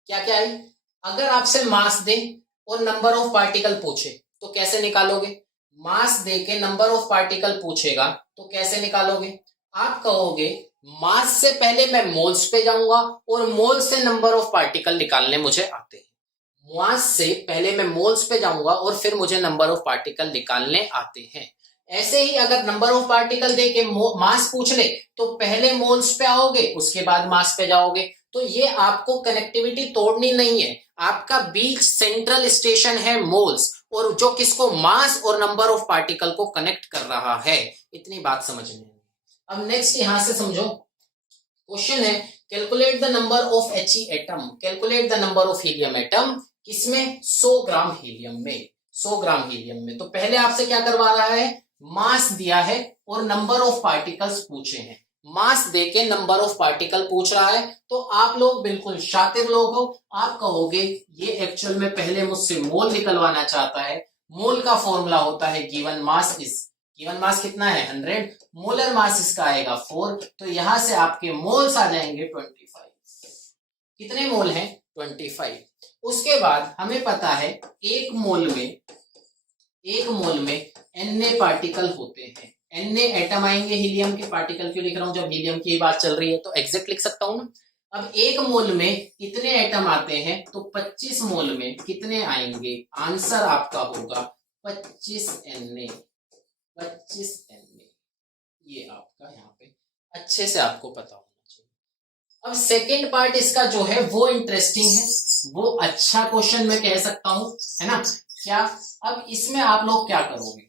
क्या क्या आई। अगर आपसे मास दे और नंबर ऑफ पार्टिकल पूछे तो कैसे निकालोगे, मास दे के नंबर ऑफ पार्टिकल पूछेगा तो कैसे निकालोगे, आप कहोगे मास से पहले मैं मोल्स पे जाऊंगा और मोल्स से नंबर ऑफ पार्टिकल निकालने मुझे आते हैं। मास से पहले मैं मोल्स पे जाऊंगा और फिर मुझे नंबर ऑफ पार्टिकल निकालने आते हैं। ऐसे ही अगर नंबर ऑफ पार्टिकल दे के मास पूछ ले तो पहले मोल्स पे आओगे उसके बाद मास पे जाओगे। तो ये आपको कनेक्टिविटी तोड़नी नहीं है, आपका बीच सेंट्रल स्टेशन है मोल्स, और जो किसको, मास और नंबर ऑफ पार्टिकल को कनेक्ट कर रहा है। इतनी बात समझ में। अब नेक्स्ट यहां से समझो, क्वेश्चन है calculate the number of He atom, calculate the number of helium atom, किसमें, 100 ग्राम हीलियम में, 100 ग्राम हीलियम में। तो पहले आपसे क्या करवा रहा है, मास दिया है और नंबर ऑफ पार्टिकल्स पूछे हैं, मास देके नंबर ऑफ पार्टिकल पूछ रहा है। तो आप लोग बिल्कुल शातिर लोग हो, आप कहोगे ये एक्चुअल में पहले मुझसे मोल निकलवाना चाहता है। मोल का फॉर्मूला होता है given mass is, given mass कितना है 100, मोलर मास इसका आएगा 4, तो यहां से आपके मोल्स आ जाएंगे 25। कितने मोल हैं, 25। उसके बाद हमें पता है एक मोल में Na पार्टिकल होते हैं, Na एटम आएंगे, हीलियम के पार्टिकल क्यों लिख रहा हूं, जब हीलियम की बात चल रही है तो एग्जैक्ट लिख सकता हूं ना। अब एक मोल में कितने एटम आते हैं, तो 25 मोल में कितने आएंगे, आंसर आपका होगा 25 Na, 25 Na। ये आपका यहाँ पे अच्छे से आपको पता होना चाहिए। अब सेकेंड पार्ट इसका जो है वो इंटरेस्टिंग है, वो अच्छा क्वेश्चन मैं कह सकता हूं, है ना। क्या, अब इसमें आप लोग क्या करोगे,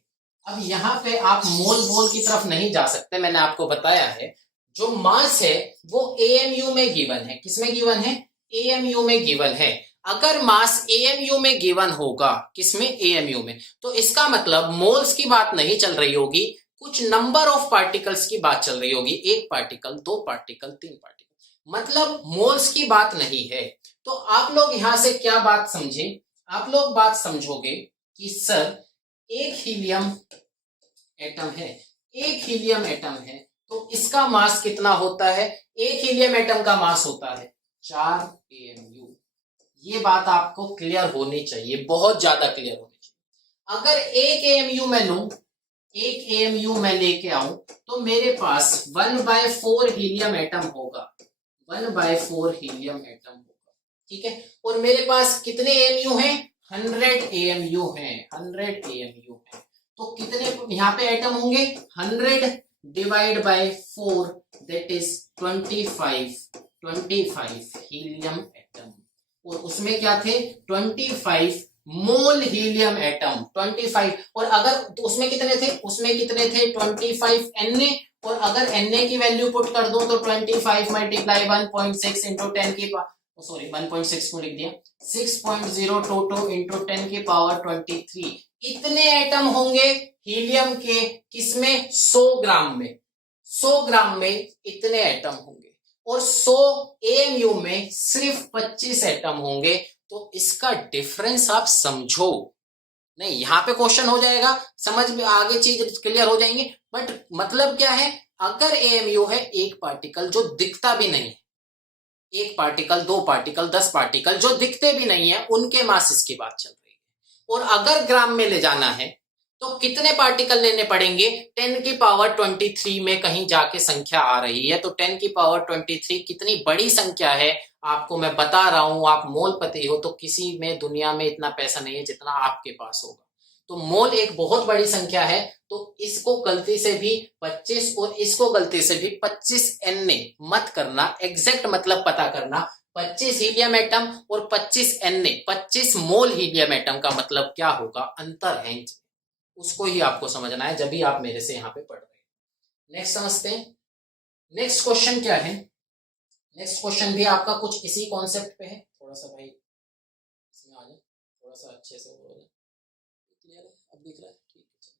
अब यहाँ पे आप मोल की तरफ नहीं जा सकते, मैंने आपको बताया है जो मास है वो AMU में गिवन है, किसमें गिवन है, AMU में गिवन है। अगर मास AMU में गिवन होगा, किसमें, AMU में, तो इसका मतलब मोल्स की बात नहीं चल रही होगी, कुछ नंबर ऑफ पार्टिकल्स की बात चल रही होगी, 1 पार्टिकल, 2 पार्टिकल, 3 पार्टिकल, मतलब मोल्स की बात नहीं है। तो आप लोग यहां से क्या बात समझे, आप लोग बात समझोगे कि सर एक हीलियम एटम है, एक हीलियम एटम है, तो इसका मास कितना होता है, एक हीलियम एटम का मास होता है 4 AMU। ये बात आपको क्लियर होनी चाहिए, बहुत ज्यादा क्लियर होनी चाहिए। अगर एक AMU मैं लूं, एक AMU मैं लेके आऊं, तो मेरे पास 1/4 हीलियम एटम होगा, 1/4 हीलियम एटम होगा, ठीक है। और मेरे पास कितने AMU हैं, 100 AMU हैं, 100 AMU हैं। तो कितने यहाँ पे एटम होंगे, 100 divide by 4 that is 25 helium atom. और उसमें क्या थे, 25 मोल हीलियम एटम, 25। और अगर तो उसमें कितने थे, उसमें कितने थे 25 Na, और अगर Na की वैल्यू पुट कर दो तो 25 मल्टीप्लाई 1.6 इंटू 10 की, सॉरी 1.6 को लिख दिया, 6.022 इंटू 10 की पावर 23। इतने एटम होंगे हीलियम के, किसमें, 100 ग्राम में, 100 ग्राम में इतने एटम होंगे, और 100 AMU में सिर्फ 25 एटम होंगे। तो इसका डिफरेंस आप समझो, नहीं यहाँ पे क्वेश्चन हो जाएगा, समझ में आगे चीज क्लियर हो जाएंगे। बट मतलब क्या है, अगर AMU है एक पार्टिकल जो दिखता भी नहीं है, 1 पार्टिकल, 2 पार्टिकल, 10 पार्टिकल जो दिखते भी नहीं है, उनके मासेस की बात चल रही है। और अगर ग्राम में ले जाना है तो कितने पार्टिकल लेने पड़ेंगे? 10 की पावर 23 में कहीं जाके संख्या आ रही है, तो 10 की पावर 23 कितनी बड़ी संख्या है आपको मैं बता रहा हूं। आप मोल पति हो, तो किसी में दुनिया में इतना पैसा नहीं है जितना आपके पास होगा। तो मोल एक बहुत बड़ी संख्या है, तो इसको गलती से भी 25 और इसको गलती से भी 25 N मत करना। एग्जैक्ट मतलब पता करना। 25 हीलियम एटम और 25 N 25 मोल हीलियम एटम का मतलब क्या होगा, अंतर है, उसको ही आपको समझना है जब भी आप मेरे से यहाँ पे पढ़ रहे हैं। नेक्स्ट समझते हैं। नेक्स्ट क्वेश्चन क्या है? नेक्स्ट क्वेश्चन भी आपका कुछ इसी कॉन्सेप्ट पे है। थोड़ा सा भाई इसमें आ जाए, थोड़ा सा अच्छे से हो जाए। क्लियर है? अब दिख रहा है? ठीक है, चलो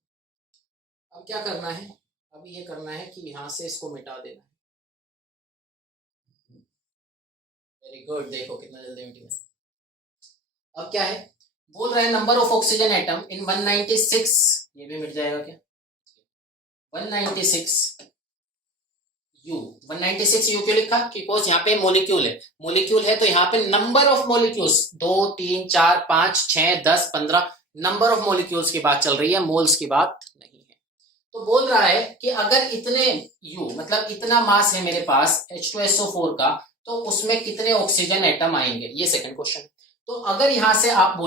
अब क्या करना है? अभी ये करना है कि यहाँ से इसको मिटा देना है। वेरी गुड, देखो कितना जल्दी मिट गया। अब क्या है बोल रहे हैं, number of oxygen atom in 196, ये भी मिट जाएगा क्या? 196 यू। 196 यू क्यों लिखा? बिकॉज यहाँ पे मोलिक्यूल है। मोलिक्यूल है तो यहाँ पे number of molecules 2 3 4 5 6 10 15 number of molecules की बात चल रही है, मोल्स की बात नहीं है। तो बोल रहा है कि अगर इतने यू मतलब इतना मास है मेरे पास H2SO4 का, तो उसमें कितने ऑक्सीजन एटम आएंगे, ये सेकंड क्वेश्चन। तो अगर यहां से आप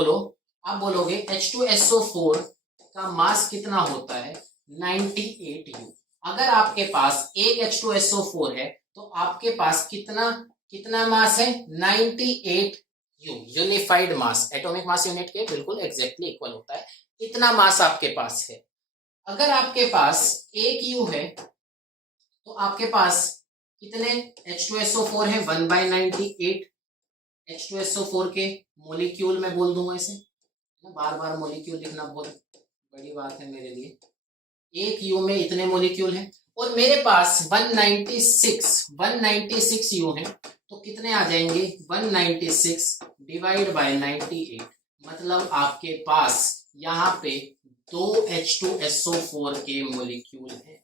बोलोगे H2SO4 का मास कितना होता है 98 यू। अगर आपके पास एक H2SO4 है तो आपके पास कितना मास है 98 you. Unified mass, atomic mass unit के बिल्कुल एग्जैक्टली इक्वल होता है, इतना मास आपके पास है। अगर आपके पास एक यू है तो आपके पास कितने H2SO4 है 1/98। H2SO4 के मोलिक्यूल में बोल दूंगा इसे, बार बार मोलिक्यूल लिखना बहुत बड़ी बात है मेरे लिए। एक यू में इतने मोलिक्यूल हैं और मेरे पास 196 यू हैं, तो कितने आ जाएंगे 196 डिवाइड बाय 98, मतलब आपके पास यहाँ पे 2 H2SO4 के मोलिक्यूल हैं।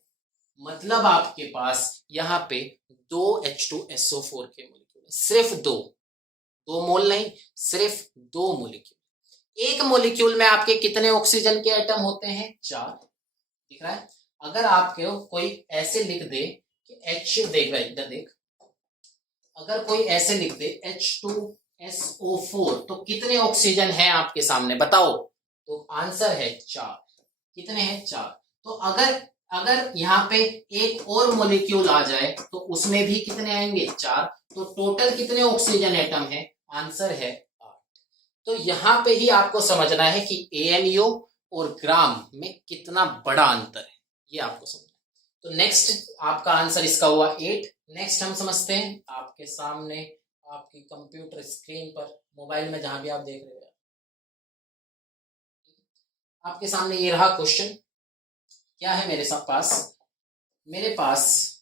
मतलब आपके पास यहाँ पे 2 H2SO4 के मोलिक्यूल, सिर्फ दो मोल नहीं, सिर्फ 2 मोलिक्यूल। एक मोलिक्यूल में आपके कितने ऑक्सीजन के एटम होते हैं 4, दिख रहा है। अगर आपके कोई ऐसे लिख दे कि H, देख रहा है इधर देख, अगर कोई ऐसे लिख दे H2SO4 तो कितने ऑक्सीजन हैं आपके सामने बताओ, तो आंसर है 4। कितने हैं 4। तो अगर यहाँ पे एक और मोलिक्यूल आ जाए तो उसमें भी कितने आएंगे 4, तो टोटल कितने ऑक्सीजन एटम है, आंसर है 8। तो यहाँ पे ही आपको समझना है कि ANU और ग्राम में कितना बड़ा अंतर है, ये आपको समझना है। तो नेक्स्ट आपका आंसर इसका हुआ 8। नेक्स्ट हम समझते हैं आपके सामने आपकी कंप्यूटर स्क्रीन पर, मोबाइल में जहां भी आप देख रहे हो, आपके सामने ये रहा क्वेश्चन। क्या है मेरे पास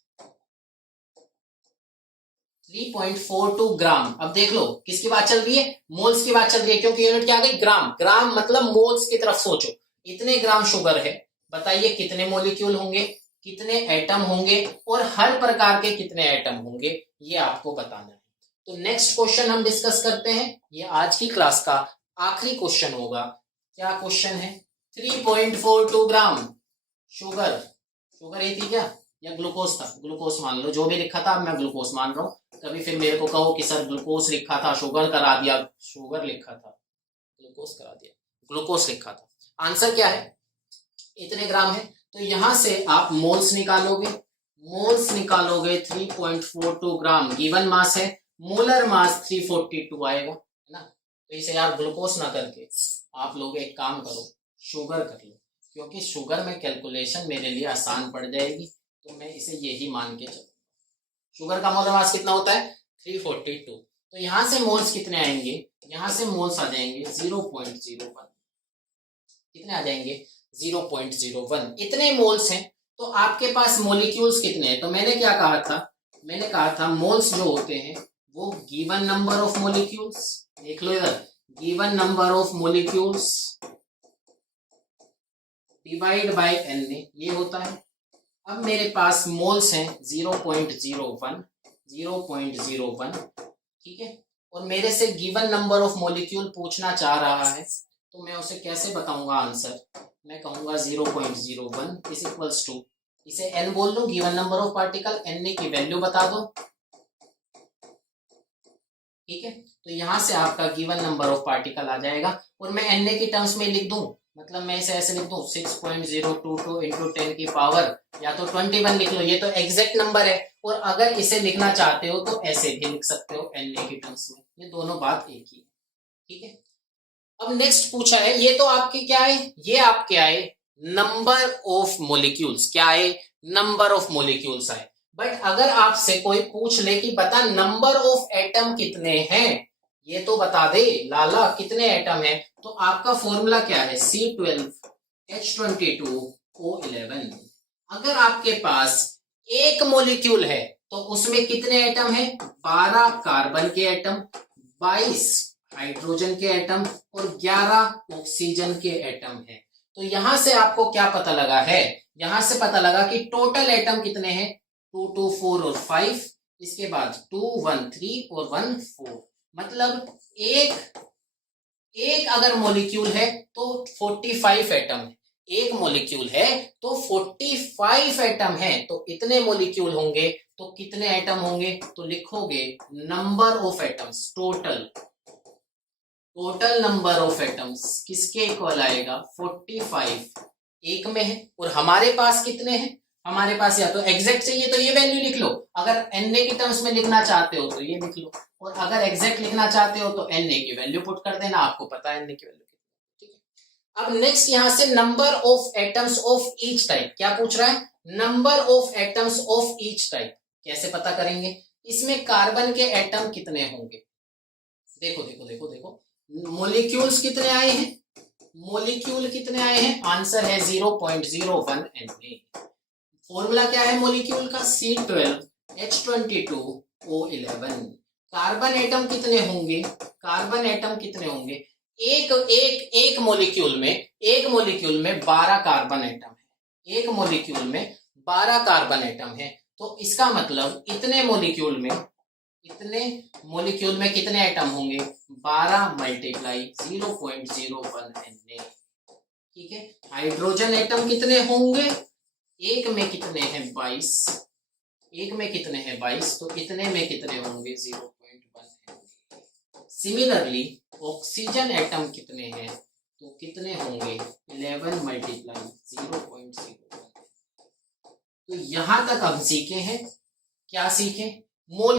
3.42 ग्राम। अब देख लो किसकी बात चल रही है, मोल्स की बात चल रही है, क्योंकि यूनिट क्या आ गई ग्राम। ग्राम मतलब मोल्स की तरफ सोचो, इतने ग्राम शुगर है, बताइए कितने मॉलिक्यूल होंगे, कितने एटम होंगे और हर प्रकार के कितने एटम होंगे, ये आपको बताना है। तो नेक्स्ट क्वेश्चन हम डिस्कस करते हैं, ये आज की क्लास का आखिरी क्वेश्चन होगा। क्या क्वेश्चन है? 3.42 ग्राम शुगर ही थी क्या या ग्लूकोज था? ग्लूकोज मान लो, जो भी लिखा था मैं ग्लूकोज मान रहा हूँ। कभी फिर मेरे को कहो कि सर ग्लूकोज लिखा था शुगर करा दिया, शुगर लिखा था ग्लूकोज करा दिया, ग्लूकोज लिखा था। आंसर क्या है, इतने ग्राम है। तो यहां से आप मोल्स निकालोगे 3.42 ग्राम गिवन मास है, मोलर मास 342 आएगा, है ना। तो इसे यार ग्लूकोज ना करके आप लोग एक काम करो, शुगर कर लो, क्योंकि शुगर में कैलकुलेशन मेरे लिए आसान पड़ जाएगी, तो मैं इसे यही मान के चलूंगा। शुगर का मोलर मास कितना होता है 342। तो यहां से मोल्स कितने आएंगे, यहां से मोल्स आ जाएंगे 0.01। कितने आ जाएंगे 0.01। इतने मोल्स हैं, तो आपके पास मोलिक्यूल्स कितने हैं? तो मैंने क्या कहा था मोल्स जो होते हैं वो गिवन नंबर ऑफ मोलिक्यूल्स, देख लो इधर, given number of molecules divide by n, ये होता है। अब मेरे पास मोल्स हैं 0.01, ठीक है, और मेरे से गिवन नंबर ऑफ मॉलिक्यूल पूछना चाह रहा है, तो मैं उसे कैसे बताऊंगा आंसर, मैं कहूंगा 0.01 इज इक्वल्स टू, इसे n बोल लो, given number of particle, n की वैल्यू बता दो, ठीक है। तो यहां से आपका गिवन नंबर ऑफ पार्टिकल आ जाएगा, और मैं n की टर्म्स में लिख दूं, मतलब मैं इसे ऐसे लिख दूं 6.022 इंटू 10 की पावर या तो 21 लिख लो, ये तो एग्जैक्ट नंबर है। और अगर इसे लिखना चाहते हो तो ऐसे भी लिख सकते हो n की टर्म्स में, ये दोनों बात एक ही है, ठीक है। अब नेक्स्ट पूछा है, ये तो आपके क्या है, ये आपके आए नंबर ऑफ मोलिक्यूल्स, क्या आए, नंबर ऑफ मोलिक्यूल्स आए। बट अगर आपसे कोई पूछ ले कि बता नंबर ऑफ एटम कितने हैं, ये तो बता दे लाला कितने एटम है, तो आपका फॉर्मूला क्या है, C12H22O11। अगर आपके पास एक मॉलिक्यूल है तो उसमें कितने एटम है, 12 कार्बन के एटम, 22 हाइड्रोजन के एटम और 11 ऑक्सीजन के एटम है। तो यहां से आपको क्या पता लगा है, यहां से पता लगा कि टोटल एटम कितने हैं, 2 2 4 और 5, इसके बाद 2 1 3 और 1 4, मतलब एक अगर मॉलिक्यूल है तो 45 एटम है, एक मॉलिक्यूल है तो 45 एटम है, तो इतने मॉलिक्यूल होंगे तो कितने एटम होंगे, तो लिखोगे number of atoms, total number of atoms किसके इक्वल आएगा, 45 एक में है, और हमारे पास कितने हैं, हमारे पास या तो एग्जैक्ट चाहिए तो ये वैल्यू लिख लो, अगर n की टर्म्स में लिखना चाहते हो तो ये लिख लो, और अगर एग्जैक्ट लिखना चाहते हो तो n की वैल्यू पुट कर देना, आपको पता है n की वैल्यू कितनी, ठीक है। अब नेक्स्ट यहां से number of atoms of each type, क्या पूछ रहा है, number of atoms of each type, कैसे पता करेंगे, इसमें कार्बन के एटम कितने होंगे, देखो देखो देखो देखो, मोलिक्यूल्स कितने आए हैं, मोलिक्यूल कितने आए हैं, आंसर है 0.01 Na। फॉर्मूला क्या है मोलिक्यूल का, C12H22O11। कार्बन एटम कितने होंगे, कार्बन एटम कितने होंगे, एक मॉलिक्यूल में 12 कार्बन एटम है, एक मॉलिक्यूल में 12 कार्बन एटम है, तो इसका मतलब इतने मॉलिक्यूल में कितने एटम होंगे, 12 मल्टीप्लाई 0.01 Na, ठीक है। हाइड्रोजन एटम कितने होंगे, एक में कितने हैं 22, एक में कितने हैं 22, तो इतने में कितने होंगे 0.1 Na। सिमिलरली ऑक्सीजन एटम कितने हैं, तो कितने होंगे 11 मल्टीप्लाई 0.01। तो यहां तक हम सीखे हैं, क्या सीखे, मोल